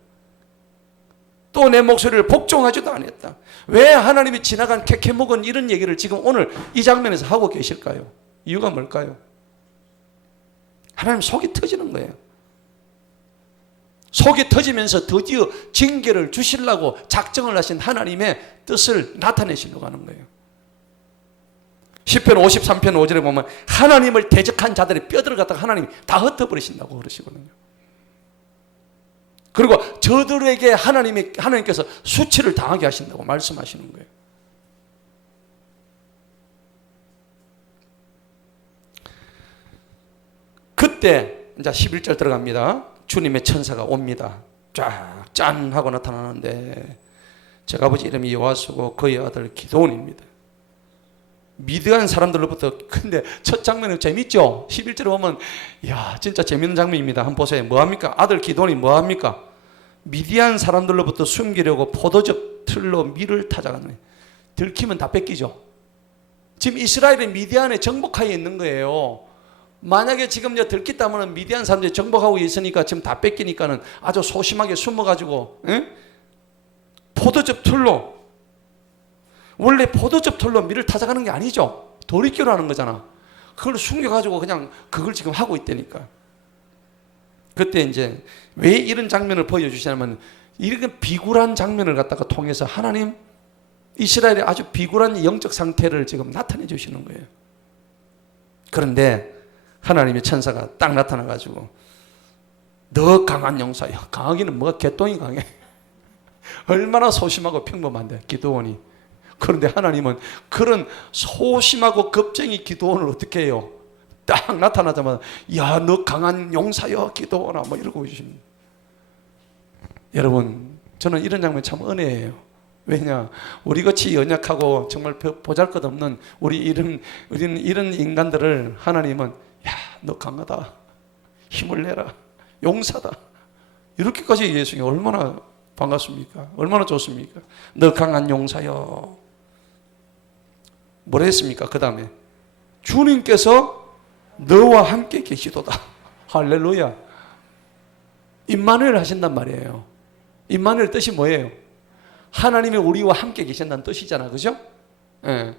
또 내 목소리를 복종하지도 않았다. 왜 하나님이 지나간 캐캐묵은 이런 얘기를 지금 오늘 이 장면에서 하고 계실까요? 이유가 뭘까요? 하나님 속이 터지는 거예요. 속이 터지면서 드디어 징계를 주시려고 작정을 하신 하나님의 뜻을 나타내시려고 하는 거예요. 10편 53편 5절에 보면 하나님을 대적한 자들의 뼈들을 갖다가 하나님이 다 흩어버리신다고 그러시거든요. 그리고 저들에게 하나님께서 수치를 당하게 하신다고 말씀하시는 거예요. 그때 이제 11절 들어갑니다. 주님의 천사가 옵니다. 쫙 짠 하고 나타나는데 제가 아버지 이름이 여호와시고 그의 아들 기드온입니다. 미드안 사람들로부터. 근데 첫 장면은 재밌죠? 11절에 보면 이야 진짜 재밌는 장면입니다. 한번 보세요. 뭐합니까? 아들 기드온이 뭐합니까? 미디안 사람들로부터 숨기려고 포도즙 틀로 밀을 타작하는 거예요. 들키면 다 뺏기죠. 지금 이스라엘이 미디안의 정복하에 있는 거예요. 만약에 지금 들켰다면 미디안 사람들이 정복하고 있으니까 지금 다 뺏기니까는 아주 소심하게 숨어가지고 포도즙 틀로. 원래 포도즙 털로 밀을 타작하는 게 아니죠. 도리끼로 하는 거잖아. 그걸 숨겨가지고 그냥 그걸 지금 하고 있다니까. 그때 이제 왜 이런 장면을 보여주시냐면 이렇게 비굴한 장면을 갖다가 통해서 하나님 이스라엘의 아주 비굴한 영적 상태를 지금 나타내 주시는 거예요. 그런데 하나님의 천사가 딱 나타나가지고 너 강한 용사야. 강하기는 뭐가 개똥이 강해. 얼마나 소심하고 평범한데 기드온이. 그런데 하나님은 그런 소심하고 겁쟁이 기드온을 어떻게 해요? 딱 나타나자마자 야 너 강한 용사여 기드온아 뭐 이러고 계십니다. 여러분 저는 이런 장면 참 은혜예요. 왜냐 우리같이 연약하고 정말 보잘것없는 우리는 이런 인간들을 하나님은 야 너 강하다 힘을 내라 용사다 이렇게까지 얘기했으니 얼마나 반갑습니까? 얼마나 좋습니까? 너 강한 용사여. 뭐라 했습니까? 그 다음에 주님께서 너와 함께 계시도다. 할렐루야. 임마누엘 하신단 말이에요. 임마누엘 뜻이 뭐예요? 하나님이 우리와 함께 계신다는 뜻이잖아. 그죠? 예.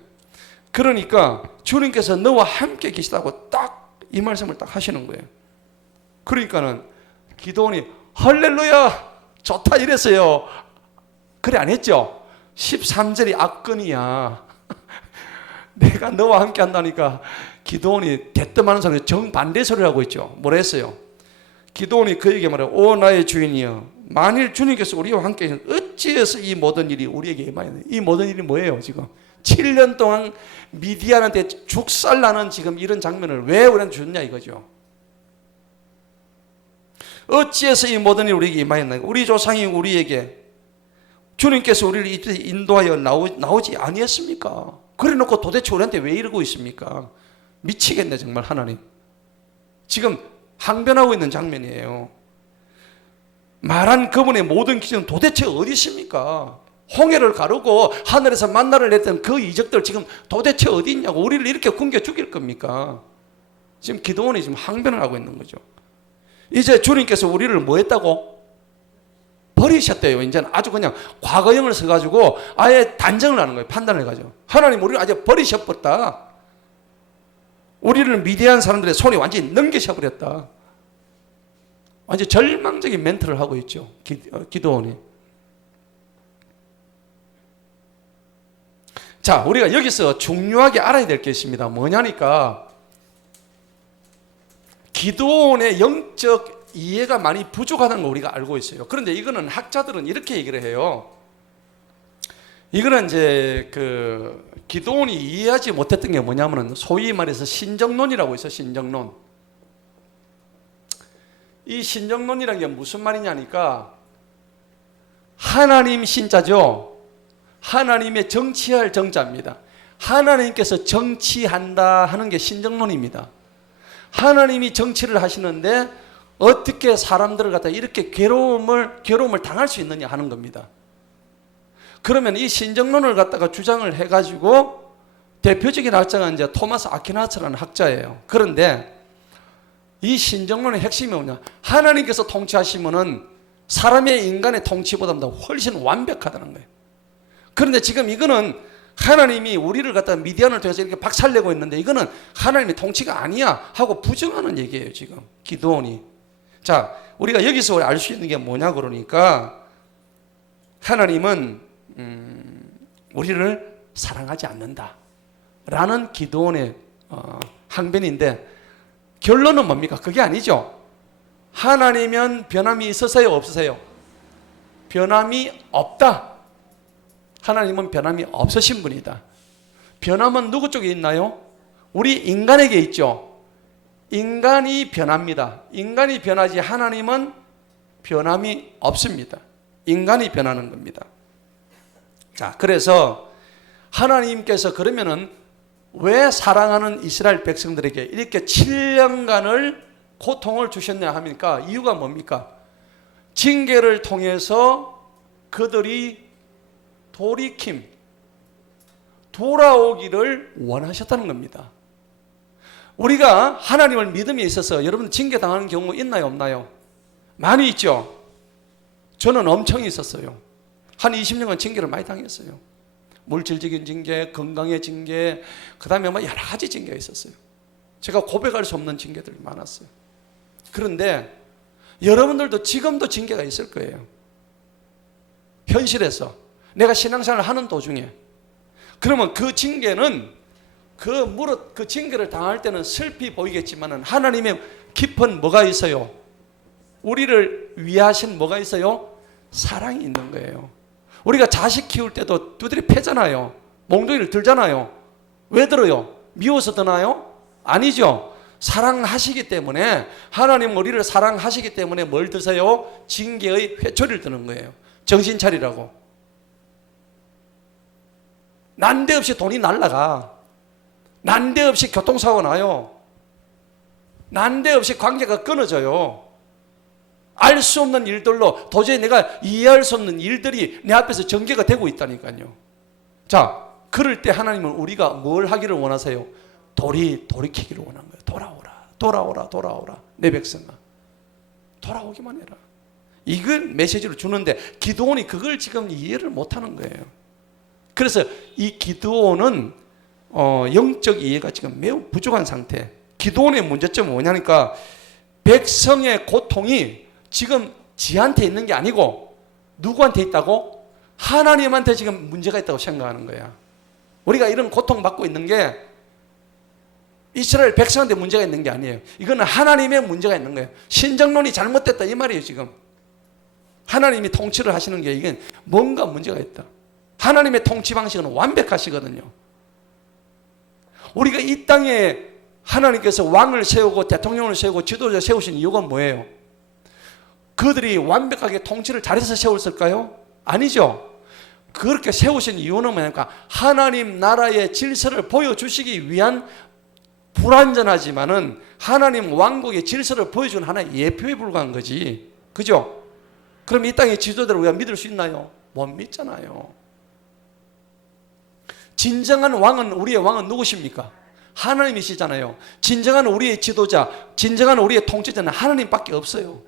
그러니까 주님께서 너와 함께 계시다고 딱 이 말씀을 딱 하시는 거예요. 그러니까는 기드온이 할렐루야 좋다 이랬어요. 그래 안 했죠? 13절이 악건이야. 내가 너와 함께 한다니까 기드온이 대뜸하는 소리 정반대 소리를 하고 있죠. 뭐라 했어요? 기드온이 그에게 말해 오 나의 주인이여 만일 주님께서 우리와 함께 어찌해서 이 모든 일이 우리에게 임하였느냐. 이 모든 일이 뭐예요? 지금 7년 동안 미디안한테 죽살나는 지금 이런 장면을 왜 우리한테 줬냐 이거죠. 어찌해서 이 모든 일이 우리에게 임하였나이까? 우리 조상이 우리에게 주님께서 우리를 인도하여 나오지 아니했습니까? 그래 놓고 도대체 우리한테 왜 이러고 있습니까? 미치겠네 정말 하나님. 지금 항변하고 있는 장면이에요. 말한 그분의 모든 기적은 도대체 어디 있습니까? 홍해를 가르고 하늘에서 만나를 냈던 그 이적들 지금 도대체 어디 있냐고. 우리를 이렇게 굶겨 죽일 겁니까? 지금 기도원이 지금 항변을 하고 있는 거죠. 이제 주님께서 우리를 뭐 했다고? 버리셨대요. 이제는 아주 그냥 과거형을 써가지고 아예 단정을 하는 거예요. 판단을 해가지고. 하나님 우리를 아주 버리셔버렸다. 우리를 미디안 사람들의 손에 완전히 넘기셔버렸다. 완전 절망적인 멘트를 하고 있죠. 기도원이. 자, 우리가 여기서 중요하게 알아야 될 게 있습니다. 뭐냐니까 기도원의 영적 이해가 많이 부족하다는 걸 우리가 알고 있어요. 그런데 이거는 학자들은 이렇게 얘기를 해요. 이거는 이제 기도원이 이해하지 못했던 게 뭐냐면은 소위 말해서 신정론이라고 있어요. 신정론. 이 신정론이라는 게 무슨 말이냐니까 하나님 신자죠. 하나님의 정치할 정자입니다. 하나님께서 정치한다 하는 게 신정론입니다. 하나님이 정치를 하시는데 어떻게 사람들을 갖다 이렇게 괴로움을 당할 수 있느냐 하는 겁니다. 그러면 이 신정론을 갖다가 주장을 해가지고 대표적인 학자가 이제 토마스 아퀴나스라는 학자예요. 그런데 이 신정론의 핵심이 뭐냐? 하나님께서 통치하시면은 사람의 인간의 통치보다 훨씬 완벽하다는 거예요. 그런데 지금 이거는 하나님이 우리를 갖다가 미디안을 통해서 이렇게 박살내고 있는데 이거는 하나님의 통치가 아니야 하고 부정하는 얘기예요. 지금 기도원이. 자, 우리가 여기서 알 수 있는 게 뭐냐 그러니까 하나님은 우리를 사랑하지 않는다 라는 기도원의 항변인데 결론은 뭡니까? 그게 아니죠. 하나님은 변함이 있으세요? 없으세요? 변함이 없다. 하나님은 변함이 없으신 분이다. 변함은 누구 쪽에 있나요? 우리 인간에게 있죠. 인간이 변합니다. 인간이 변하지 하나님은 변함이 없습니다. 인간이 변하는 겁니다. 자, 그래서 하나님께서 그러면은 왜 사랑하는 이스라엘 백성들에게 이렇게 7년간을 고통을 주셨냐 하니까 이유가 뭡니까? 징계를 통해서 그들이 돌아오기를 원하셨다는 겁니다. 우리가 하나님을 믿음에 있어서 여러분 징계당하는 경우 있나요? 없나요? 많이 있죠. 저는 엄청 있었어요. 한 20년간 징계를 많이 당했어요. 물질적인 징계, 건강의 징계, 그 다음에 여러 가지 징계가 있었어요. 제가 고백할 수 없는 징계들이 많았어요. 그런데 여러분들도 지금도 징계가 있을 거예요. 현실에서 내가 신앙생활을 하는 도중에. 그러면 그 징계는 그 징계를 당할 때는 슬피 보이겠지만은 하나님의 깊은 뭐가 있어요? 우리를 위하신 뭐가 있어요? 사랑이 있는 거예요. 우리가 자식 키울 때도 두드려 패잖아요. 몽둥이를 들잖아요. 왜 들어요? 미워서 드나요? 아니죠. 사랑하시기 때문에 하나님 우리를 사랑하시기 때문에 뭘 드세요? 징계의 회초리를 드는 거예요. 정신 차리라고. 난데없이 돈이 날아가. 난데없이 교통사고 나요. 난데없이 관계가 끊어져요. 알 수 없는 일들로 도저히 내가 이해할 수 없는 일들이 내 앞에서 전개가 되고 있다니까요. 자, 그럴 때 하나님은 우리가 뭘 하기를 원하세요? 돌이키기를 원한 거예요. 돌아오라. 내 백성아. 돌아오기만 해라. 이걸 메시지로 주는데 기도원이 그걸 지금 이해를 못하는 거예요. 그래서 이 기도원은 영적 이해가 지금 매우 부족한 상태. 기도원의 문제점은 뭐냐니까 백성의 고통이 지금 지한테 있는 게 아니고 누구한테 있다고? 하나님한테 지금 문제가 있다고 생각하는 거야. 우리가 이런 고통받고 있는 게 이스라엘 백성한테 문제가 있는 게 아니에요. 이거는 하나님의 문제가 있는 거예요. 신정론이 잘못됐다 이 말이에요. 지금 하나님이 통치를 하시는 게 이게 뭔가 문제가 있다. 하나님의 통치 방식은 완벽하시거든요. 우리가 이 땅에 하나님께서 왕을 세우고 대통령을 세우고 지도자 세우신 이유가 뭐예요? 그들이 완벽하게 통치를 잘해서 세웠을까요? 아니죠. 그렇게 세우신 이유는 뭐냐니까 하나님 나라의 질서를 보여주시기 위한 불완전하지만은 하나님 왕국의 질서를 보여주는 하나의 예표에 불과한 거지. 그죠? 그럼 이 땅의 지도자를 우리가 믿을 수 있나요? 못 믿잖아요. 진정한 왕은, 우리의 왕은 누구십니까? 하나님이시잖아요. 진정한 우리의 지도자, 진정한 우리의 통치자는 하나님밖에 없어요.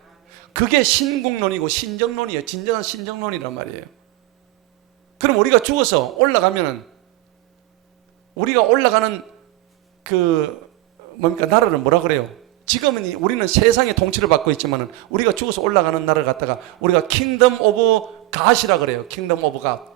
그게 신국론이고 신정론이에요. 진정한 신정론이란 말이에요. 그럼 우리가 죽어서 올라가면은 우리가 올라가는 나라를 뭐라 그래요? 지금은 우리는 세상의 통치를 받고 있지만은 우리가 죽어서 올라가는 나라를 갖다가 우리가 킹덤 오브 갓이라 그래요. 킹덤 오브 갓.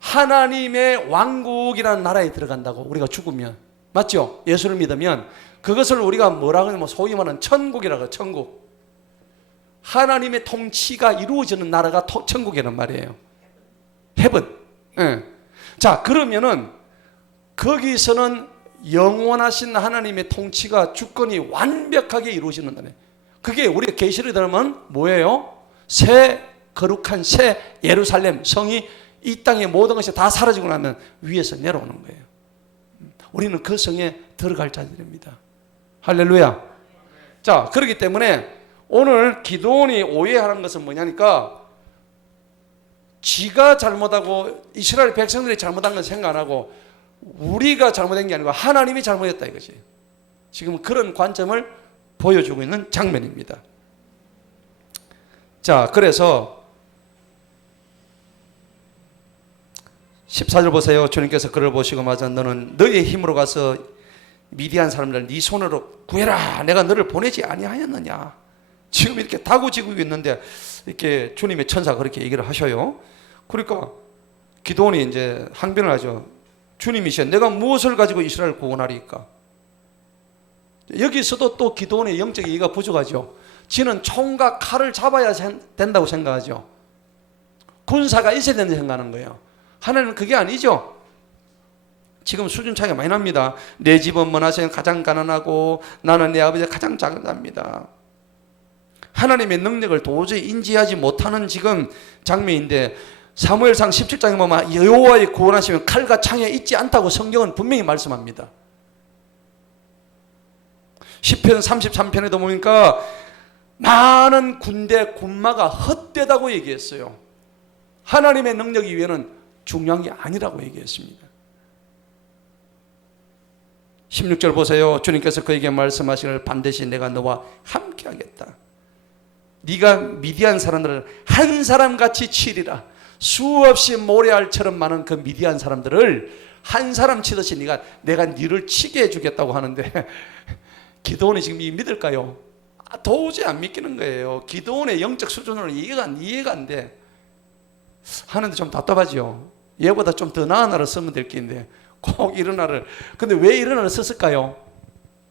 하나님의 왕국이라는 나라에 들어간다고, 우리가 죽으면. 맞죠? 예수를 믿으면 그것을 우리가 뭐라 그러면 소위 말하는 천국이라고 해요. 천국. 하나님의 통치가 이루어지는 나라가 천국이란 말이에요. 헤븐. 네. 자, 그러면은 거기서는 영원하신 하나님의 통치가 주권이 완벽하게 이루어지는 거예요. 그게 우리가 계시를 들으면 뭐예요? 새 거룩한 새 예루살렘 성이 이 땅의 모든 것이 다 사라지고 나면 위에서 내려오는 거예요. 우리는 그 성에 들어갈 자들입니다. 할렐루야. 자, 그렇기 때문에 오늘 기드온이 오해하는 것은 뭐냐니까 지가 잘못하고 이스라엘 백성들이 잘못한 건 생각 안 하고 우리가 잘못한 게 아니고 하나님이 잘못했다 이거지. 지금 그런 관점을 보여주고 있는 장면입니다. 자, 그래서 14절 보세요. 주님께서 그를 보시고 맞아 너는 너의 힘으로 가서 미디안 사람들 네 손으로 구해라. 내가 너를 보내지 아니하였느냐. 지금 이렇게 다구지고 있는데 이렇게 주님의 천사가 그렇게 얘기를 하셔요. 그러니까 기드온이 이제 항변을 하죠. 주님이시여 내가 무엇을 가지고 이스라엘을 구원하리까? 여기서도 또 기드온의 영적 이해가 부족하죠. 지는 총과 칼을 잡아야 된다고 생각하죠. 군사가 있어야 된다고 생각하는 거예요. 하나님은 그게 아니죠. 지금 수준 차이가 많이 납니다. 내 집은 므낫세는 가장 가난하고 나는 내 아버지가 가장 작답니다. 하나님의 능력을 도저히 인지하지 못하는 지금 장면인데 사무엘상 17장에 보면 여호와의 구원하시면 칼과 창에 있지 않다고 성경은 분명히 말씀합니다. 시편 33편에도 보니까 많은 군마가 헛되다고 얘기했어요. 하나님의 능력 이외에는 중요한 게 아니라고 얘기했습니다. 16절 보세요. 주님께서 그에게 말씀하시기를 반드시 내가 너와 함께 하겠다. 네가 미디안 사람들을 한 사람같이 치리라. 수없이 모래알처럼 많은 그 미디안 사람들을 한 사람 치듯이 내가 네를 치게 해주겠다고 하는데 기드온이 지금 믿을까요? 도저히 안 믿기는 거예요. 기드온의 영적 수준으로 이해가 안 돼. 하는데 좀 답답하죠. 얘보다 좀 더 나은 나를 쓰면 될 게인데 꼭 이런 나를. 근데 왜 이런 나를 썼을까요?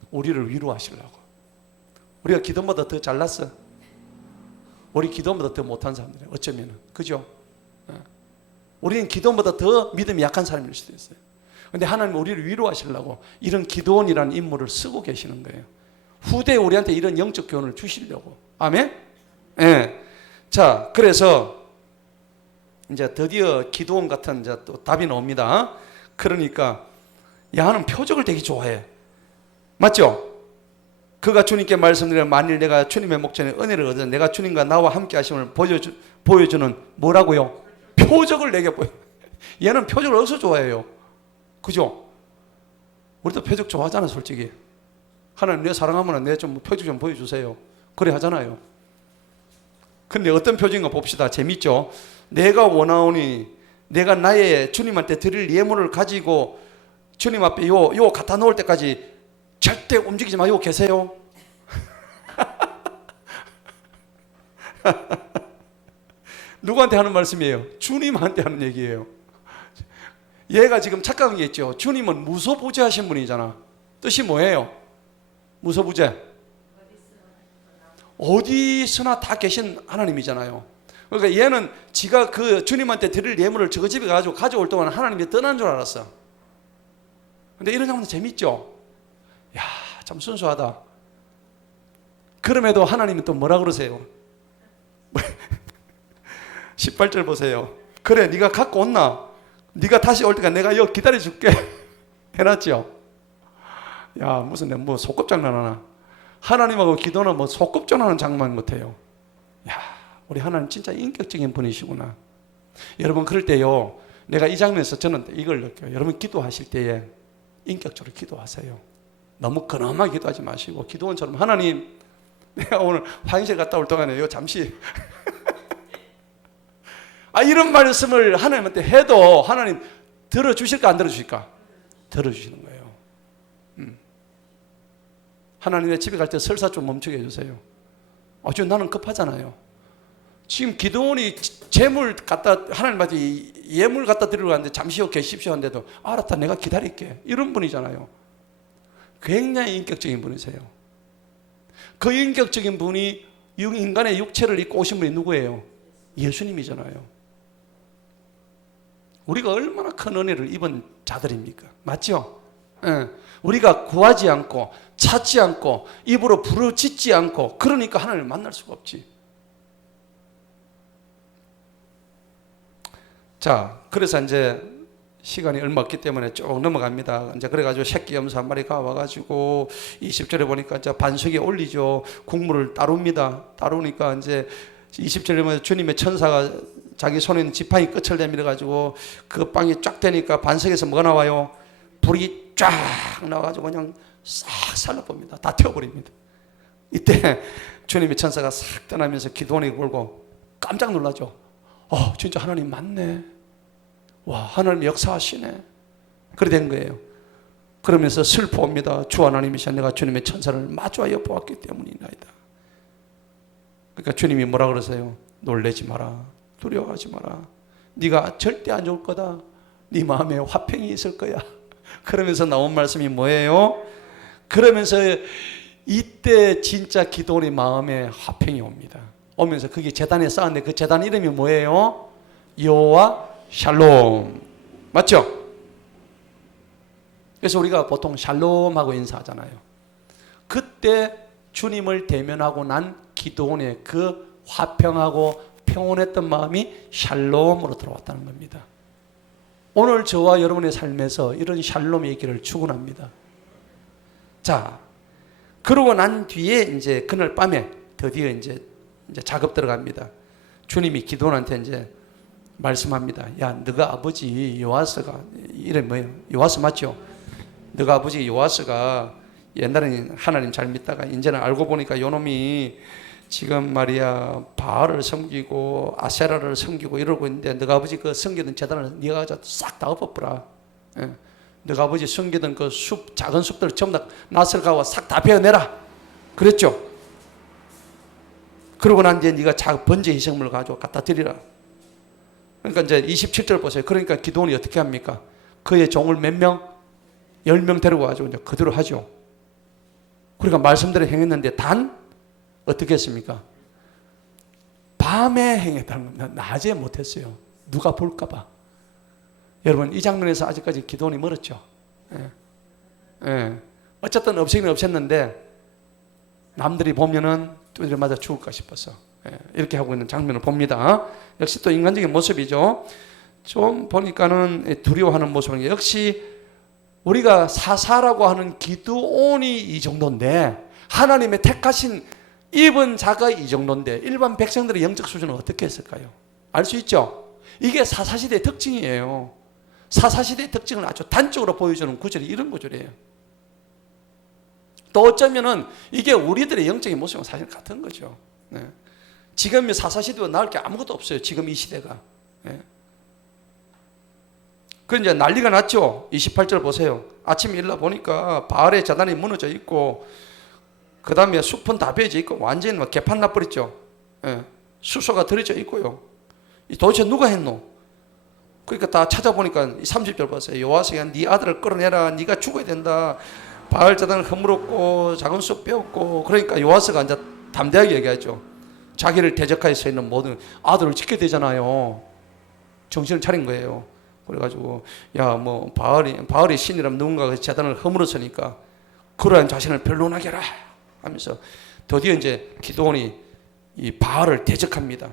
우리를 위로하시려고. 우리가 기드온보다 더 잘났어. 우리 기드온보다 더 못한 사람들이에요. 어쩌면. 그죠? 우리는 기드온보다 더 믿음이 약한 사람일 수도 있어요. 근데 하나님은 우리를 위로하시려고 이런 기드온이라는 인물을 쓰고 계시는 거예요. 후대에 우리한테 이런 영적 교훈을 주시려고. 아멘? 예. 자, 그래서 이제 드디어 기드온 같은 이제 또 답이 나옵니다. 그러니까 야는 표적을 되게 좋아해. 맞죠? 그가 주님께 말씀드려 만일 내가 주님의 목전에 은혜를 얻어 내가 주님과 나와 함께 하심을 보여주는 뭐라고요? 표적을 내게 보여. 얘는 표적을 어디서 좋아해요? 그죠? 우리도 표적 좋아하잖아 솔직히. 하나님 내 사랑하면 내 좀 표적 좀 보여주세요. 그래 하잖아요. 근데 어떤 표적인가 봅시다. 재밌죠? 내가 원하오니 내가 나의 주님한테 드릴 예물을 가지고 주님 앞에 요 갖다 놓을 때까지 절대 움직이지 마요. 계세요. 누구한테 하는 말씀이에요? 주님한테 하는 얘기예요. 얘가 지금 착각한 게 있죠. 주님은 무소부재하신 분이잖아. 뜻이 뭐예요? 무소부재. 어디서나 다 계신 하나님이잖아요. 그러니까 얘는 지가 그 주님한테 드릴 예물을 저 집에 가지고 가져올 동안 하나님이 떠난 줄 알았어. 근데 이런 장면 재밌죠? 야, 참 순수하다. 그럼에도 하나님은 또 뭐라 그러세요? 18절 보세요. 그래, 네가 갖고 온나? 네가 다시 올 때까지 내가 여기 기다려줄게. 해놨죠? 야, 무슨 뭐 소꿉장난하나? 하나님하고 기도는 뭐 소꿉장난하는 장면 같아요. 야, 우리 하나님 진짜 인격적인 분이시구나. 여러분, 그럴 때요, 내가 이 장면에서 저는 이걸 느껴요. 여러분 기도하실 때에 인격적으로 기도하세요. 너무 근엄하게 기도하지 마시고 기도원처럼, 하나님, 내가 오늘 화장실 갔다 올 동안에 요 잠시 이런 말씀을 하나님한테 해도 하나님 들어주실까 안 들어주실까? 들어주시는 거예요. 하나님의 집에 갈 때 설사 좀 멈추게 해주세요. 지금 나는 급하잖아요. 지금 기도원이 재물 갖다 하나님한테 예물 갖다 드리러 갔는데 잠시요 계십시오 한데도 알았다, 내가 기다릴게, 이런 분이잖아요. 굉장히 인격적인 분이세요. 그 인격적인 분이 인간의 육체를 입고 오신 분이 누구예요? 예수님이잖아요. 우리가 얼마나 큰 은혜를 입은 자들입니까? 맞죠? 예. 우리가 구하지 않고 찾지 않고 입으로 부르짖지 않고 그러니까 하나님을 만날 수가 없지. 자, 그래서 이제 시간이 얼마 없기 때문에 쭉 넘어갑니다. 이제 그래가지고 새끼 염소 한 마리가 와가지고 20절에 보니까 이제 반석에 올리죠. 국물을 따릅니다. 따르니까 이제 20절에 보면 주님의 천사가 자기 손에 있는 지팡이 끝을 내밀어가지고 그 빵이 쫙 되니까 반석에서 뭐가 나와요? 불이 쫙 나와가지고 그냥 싹 살라봅니다. 다 태워버립니다. 이때 주님의 천사가 싹 떠나면서 기도원에게 보고 깜짝 놀라죠. 진짜 하나님 맞네. 와, 하나님 역사하시네. 그래 된 거예요. 그러면서 슬퍼합니다. 주 하나님이시여, 내가 주님의 천사를 마주하여 보았기 때문이나이다. 그러니까 주님이 뭐라 그러세요? 놀라지 마라. 두려워하지 마라. 네가 절대 안 좋을 거다. 네 마음에 화평이 있을 거야. 그러면서 나온 말씀이 뭐예요? 그러면서 이때 진짜 기도원의 마음에 화평이 옵니다. 오면서 그게 제단에 쌓았는데 그 제단 이름이 뭐예요? 여호와 샬롬. 맞죠? 그래서 우리가 보통 샬롬하고 인사하잖아요. 그때 주님을 대면하고 난 기도원의 그 화평하고 평온했던 마음이 샬롬으로 들어왔다는 겁니다. 오늘 저와 여러분의 삶에서 이런 샬롬의 있기를 축원합니다. 자, 그러고 난 뒤에 이제 그날 밤에 드디어 이제 작업 들어갑니다. 주님이 기도원한테 이제 말씀합니다. 야, 너가 아버지 요아스가, 이름 뭐예요? 요아스 맞죠? 너가 아버지 요아스가 옛날에는 하나님 잘 믿다가 이제는 알고 보니까 요놈이 지금 말이야 바알을 섬기고 아세라를 섬기고 이러고 있는데, 너가 아버지 그 섬기던 제단을 네가 가서 싹 다 엎어버라. 예. 너가 아버지 섬기던 그 숲, 작은 숲들을 전부 다 낫을 가고 싹 다 베어내라. 그랬죠? 그러고 난 뒤에 네가 번제 희생물을 가지고 갖다 드리라. 그러니까 이제 27절 보세요. 그러니까 기도원이 어떻게 합니까? 그의 종을 몇 명? 10명 데리고 가지고 이제 그대로 하죠. 그러니까 말씀대로 행했는데 단 어떻게 했습니까? 밤에 행했다는 겁니다. 낮에 못했어요. 누가 볼까봐. 여러분, 이 장면에서 아직까지 기도원이 멀었죠. 예. 예. 어쨌든 없애긴 없앴는데 남들이 보면은 두드려 맞아 죽을까 싶어서 이렇게 하고 있는 장면을 봅니다. 역시 또 인간적인 모습이죠. 좀 보니까는 두려워하는 모습은, 역시 우리가 사사라고 하는 기드온이 이 정도인데, 하나님의 택하신 입은 자가 이 정도인데 일반 백성들의 영적 수준은 어떻게 했을까요? 알 수 있죠? 이게 사사시대의 특징이에요. 사사시대의 특징을 아주 단적으로 보여주는 구절이 이런 구절이에요. 또 어쩌면은 이게 우리들의 영적인 모습은 사실 같은 거죠. 네. 지금 사사시대와 나을 게 아무것도 없어요. 지금 이 시대가. 네. 그 이제 난리가 났죠. 28절 보세요. 아침에 일어나 보니까 바알의 제단이 무너져 있고, 그 다음에 숲은 다 베어져 있고, 완전히 막 개판 나버렸죠. 예. 수소가 들어져 있고요. 도대체 누가 했노? 그러니까 다 찾아보니까 30절 보세요. 여호와서 네 아들을 끌어내라. 네가 죽어야 된다. 바알 제단을 허물었고 작은 숲 베었고. 그러니까 여호와서가 이제 담대하게 얘기하죠. 자기를 대적하여 서 있는 모든 아들을 지켜야 되잖아요. 정신을 차린 거예요. 그래가지고 야 뭐 바알이 신이라면 누군가가 제단을 허물었으니까 그러한 자신을 변론하게 하라 하면서 드디어 이제 기드온이 이 바알을 대적합니다.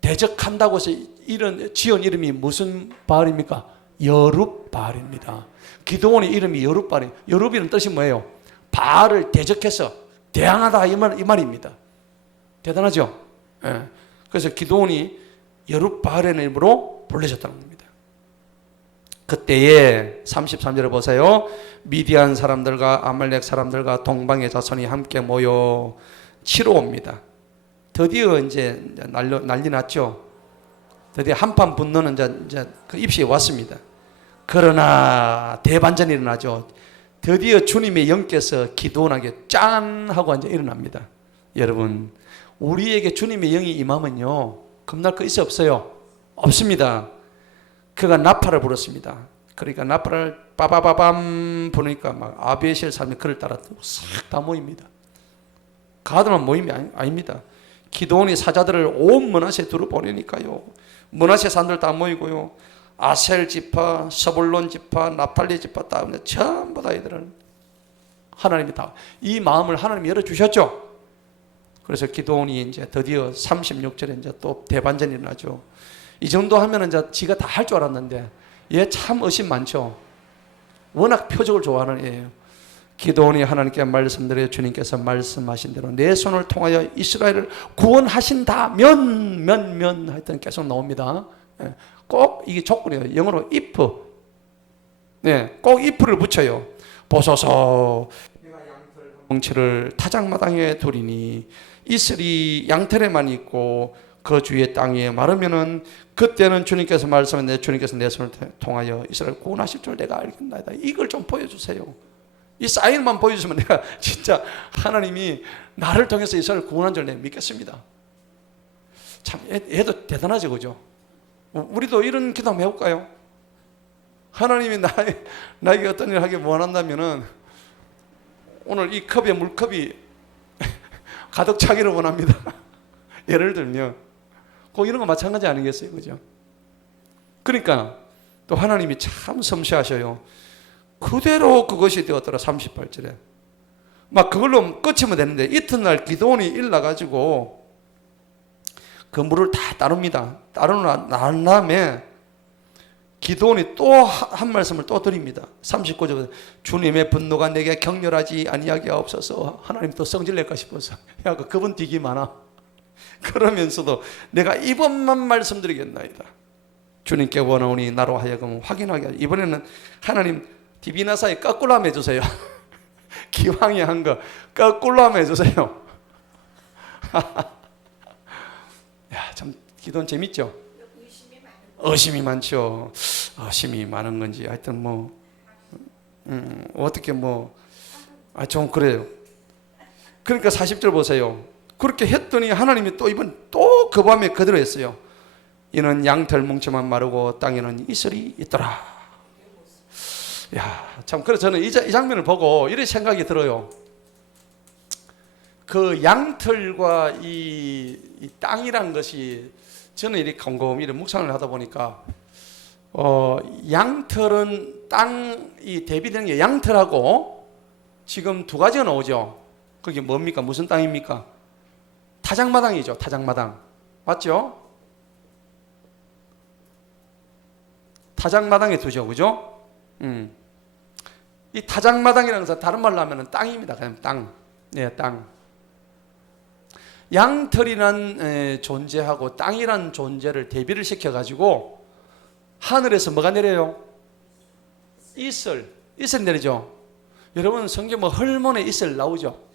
대적한다고 해서 이런 지은 이름이 무슨 바알입니까? 여룹바알입니다. 기드온의 이름이 여룹바알이. 여룹이라는 뜻이 뭐예요? 바알을 대적해서 대항하다 이 말입니다. 대단하죠? 예. 그래서 기드온이 여룹바알의 이름으로 불려졌다는 겁니다. 그때에 33절을 보세요. 미디안 사람들과 아말렉 사람들과 동방의 자손이 함께 모여 치러 옵니다. 드디어 이제 난리 났죠. 드디어 한판 분노는 이제 그 입시에 왔습니다. 그러나 대반전이 일어나죠. 드디어 주님의 영께서 기드온에게 짠 하고 이제 일어납니다. 여러분, 우리에게 주님의 영이 임하면요, 겁날 거 있어 없어요? 없습니다. 그가 나팔을 불었습니다. 그러니까 나팔을 빠바바밤 부르니까 막 아비에셀 사람이 그를 따라 싹 다 모입니다. 가드만 모임이 아닙니다. 기드온이 사자들을 온 므낫세 두루 보내니까요. 므낫세 사람들 다 모이고요. 아셀 지파, 서불론 지파, 나팔리 지파 다 전부 다 이들은 하나님이 다 이 마음을 하나님이 열어 주셨죠. 그래서 기드온이 이제 드디어 36절에 이제 또 대반전이 일어나죠. 이 정도 하면은 이제 지가 다 할 줄 알았는데 얘 참 의심 많죠. 워낙 표적을 좋아하는 애예요. 기드온이 하나님께 말씀드려 주님께서 말씀하신 대로 내 손을 통하여 이스라엘을 구원하신다면 하여튼 계속 나옵니다. 꼭 이게 조건이에요. 영어로 if. 네, 꼭 if를 붙여요. 보소서 내가 양털 뭉치를 타작마당에 두리니 이슬이 양털에만 있고 그 주위의 땅에 마르면은 그때는 주님께서 말씀하는데 주님께서 내 손을 통하여 이스라엘 구원하실 줄 내가 알겠나이다. 이걸 좀 보여주세요. 이 사인만 보여주시면 내가 진짜 하나님이 나를 통해서 이스라엘 구원한 줄 내가 믿겠습니다. 참 얘도 대단하죠, 그죠? 우리도 이런 기도 한번 해볼까요? 하나님이 나에게 어떤 일을 하기 원한다면은 오늘 이 컵에 물컵이 가득 차기를 원합니다. 예를 들면 꼭 이런 거 마찬가지 아니겠어요, 그죠? 그러니까 또 하나님이 참 섬세하셔요. 그대로 그것이 되었더라. 38절에 막 그걸로 끝이면 되는데 이튿날 기드온이 일나가지고 그 물을 다 따릅니다. 따르고 난 다음에 기드온이 또 한 말씀을 또 드립니다. 39절에 주님의 분노가 내게 격렬하지 아니하게 없어서 하나님 또 성질낼까 싶어서 야 그분 뒷이 많아. 그러면서도 내가 이번만 말씀드리겠나이다. 주님께 원하오니 나로 하여금 확인하게 하자. 이번에는 하나님 디비나사에 거꾸로 한번 해주세요. 기왕이 한 거 거꾸로 한번 해주세요. 야, 참 기도는 재밌죠? 의심이 많죠. 의심이 많은 건지 하여튼 뭐 어떻게 좀 그래요. 그러니까 40절 보세요. 그렇게 했더니 하나님이 또 이번 또 그 밤에 그대로 했어요. 이는 양털 뭉쳐만 마르고 땅에는 이슬이 있더라. 야, 참 그래서 저는 이 장면을 보고 이런 생각이 들어요. 그 양털과 이 땅이란 것이 저는 이렇게 곰곰이 이런 묵상을 하다 보니까 양털은 땅이 대비되는 게 양털하고 지금 두 가지가 나오죠. 그게 뭡니까? 무슨 땅입니까? 타작마당이죠. 타작마당. 맞죠? 타작마당에 두죠. 그죠? 이 타작마당이라는 것은 다른 말로 하면 땅입니다. 그냥 땅. 네, 땅. 양털이란 존재하고 땅이란 존재를 대비를 시켜가지고 하늘에서 뭐가 내려요? 이슬 내리죠. 여러분 성경 헐몬에 이슬 나오죠.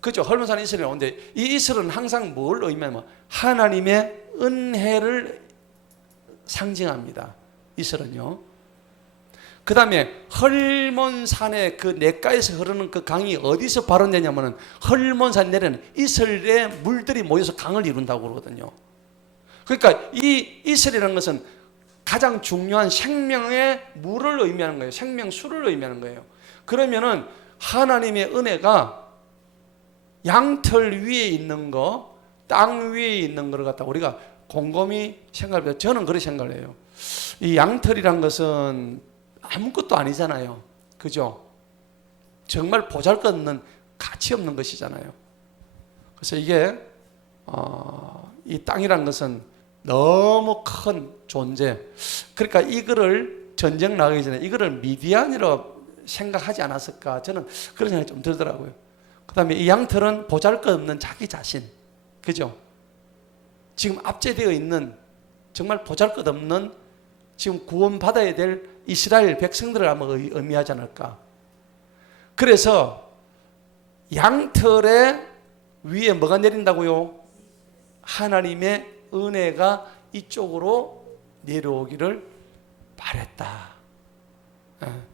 그죠? 헐몬산에 이슬이 나오는데 이 이슬은 항상 뭘 의미하냐면 하나님의 은혜를 상징합니다. 이슬은요. 그 다음에 헐몬산의 그 냇가에서 흐르는 그 강이 어디서 발원되냐면은 헐몬산 내려는 이슬의 물들이 모여서 강을 이룬다고 그러거든요. 그러니까 이 이슬이라는 것은 가장 중요한 생명의 물을 의미하는 거예요. 생명수를 의미하는 거예요. 그러면은 하나님의 은혜가 양털 위에 있는 거, 땅 위에 있는 걸 갖다 우리가 곰곰이 생각해요. 저는 그렇게 생각을 해요. 이 양털이란 것은 아무것도 아니잖아요. 그죠? 정말 보잘것없는 가치 없는 것이잖아요. 그래서 이게 이 땅이란 것은 너무 큰 존재. 그러니까 이거를 전쟁 나가기 전에 이거를 미디안이라고 생각하지 않았을까? 저는 그런 생각이 좀 들더라고요. 그 다음에 이 양털은 보잘것없는 자기 자신. 그죠? 지금 압제되어 있는 정말 보잘것없는 지금 구원받아야 될 이스라엘 백성들을 아마 의미하지 않을까. 그래서 양털의 위에 뭐가 내린다고요? 하나님의 은혜가 이쪽으로 내려오기를 바랬다.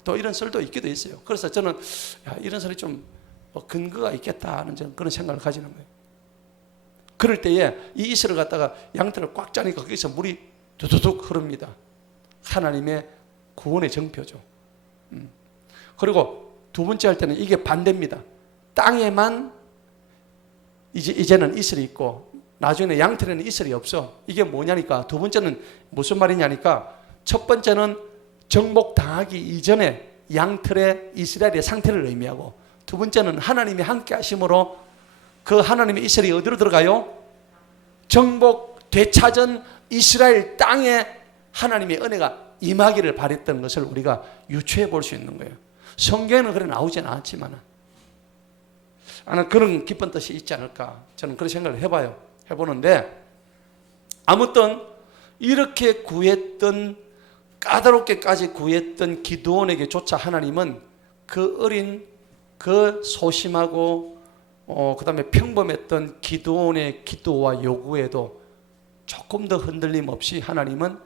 또 이런 설도 있기도 있어요. 그래서 저는 이런 설이 좀 근거가 있겠다 하는 그런 생각을 가지는 거예요. 그럴 때에 이 이슬을 갖다가 양털을 꽉 짜니까 거기서 물이 두두둑 흐릅니다. 하나님의 구원의 정표죠. 그리고 두 번째 할 때는 이게 반대입니다. 땅에만 이제는 이슬이 있고 나중에 양털에는 이슬이 없어. 이게 뭐냐니까 두 번째는 무슨 말이냐니까 첫 번째는 정복당하기 이전에 양털의 이스라엘의 상태를 의미하고 두 번째는 하나님이 함께 하심으로 그 하나님의 이슬이 어디로 들어가요? 정복 되찾은 이스라엘 땅에 하나님의 은혜가 임하기를 바랬던 것을 우리가 유추해 볼 수 있는 거예요. 성경에는 그래 나오지는 않지만 나는 그런 깊은 뜻이 있지 않을까 저는 그런 생각을 해보는데 아무튼 이렇게 구했던 까다롭게까지 구했던 기드온에게조차 하나님은 그 어린 그 소심하고 그 다음에 평범했던 기드온의 기도와 요구에도 조금 더 흔들림 없이 하나님은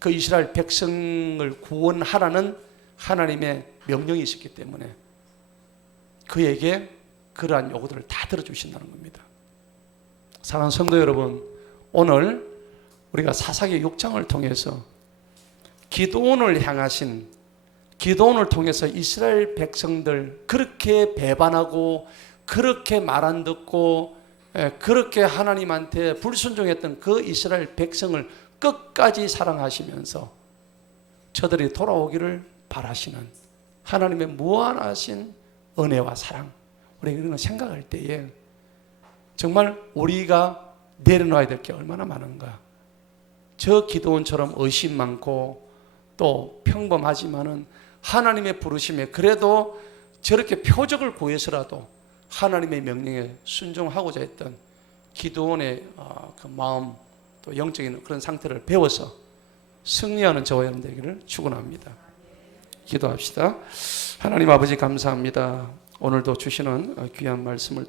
그 이스라엘 백성을 구원하라는 하나님의 명령이 있었기 때문에 그에게 그러한 요구들을 다 들어주신다는 겁니다. 사랑하는 성도 여러분, 오늘 우리가 사사기 6장을 통해서 기드온을 향하신 기드온을 통해서 이스라엘 백성들 그렇게 배반하고 그렇게 말 안 듣고 그렇게 하나님한테 불순종했던 그 이스라엘 백성을 끝까지 사랑하시면서 저들이 돌아오기를 바라시는 하나님의 무한하신 은혜와 사랑 우리가 이런 걸 생각할 때에 정말 우리가 내려놔야 될 게 얼마나 많은가. 저 기드온처럼 의심 많고 또 평범하지만은 하나님의 부르심에 그래도 저렇게 표적을 구해서라도 하나님의 명령에 순종하고자 했던 기드온의 그 마음 또 영적인 그런 상태를 배워서 승리하는 저와 여러분 되기를 축원합니다. 기도합시다. 하나님 아버지 감사합니다. 오늘도 주시는 귀한 말씀을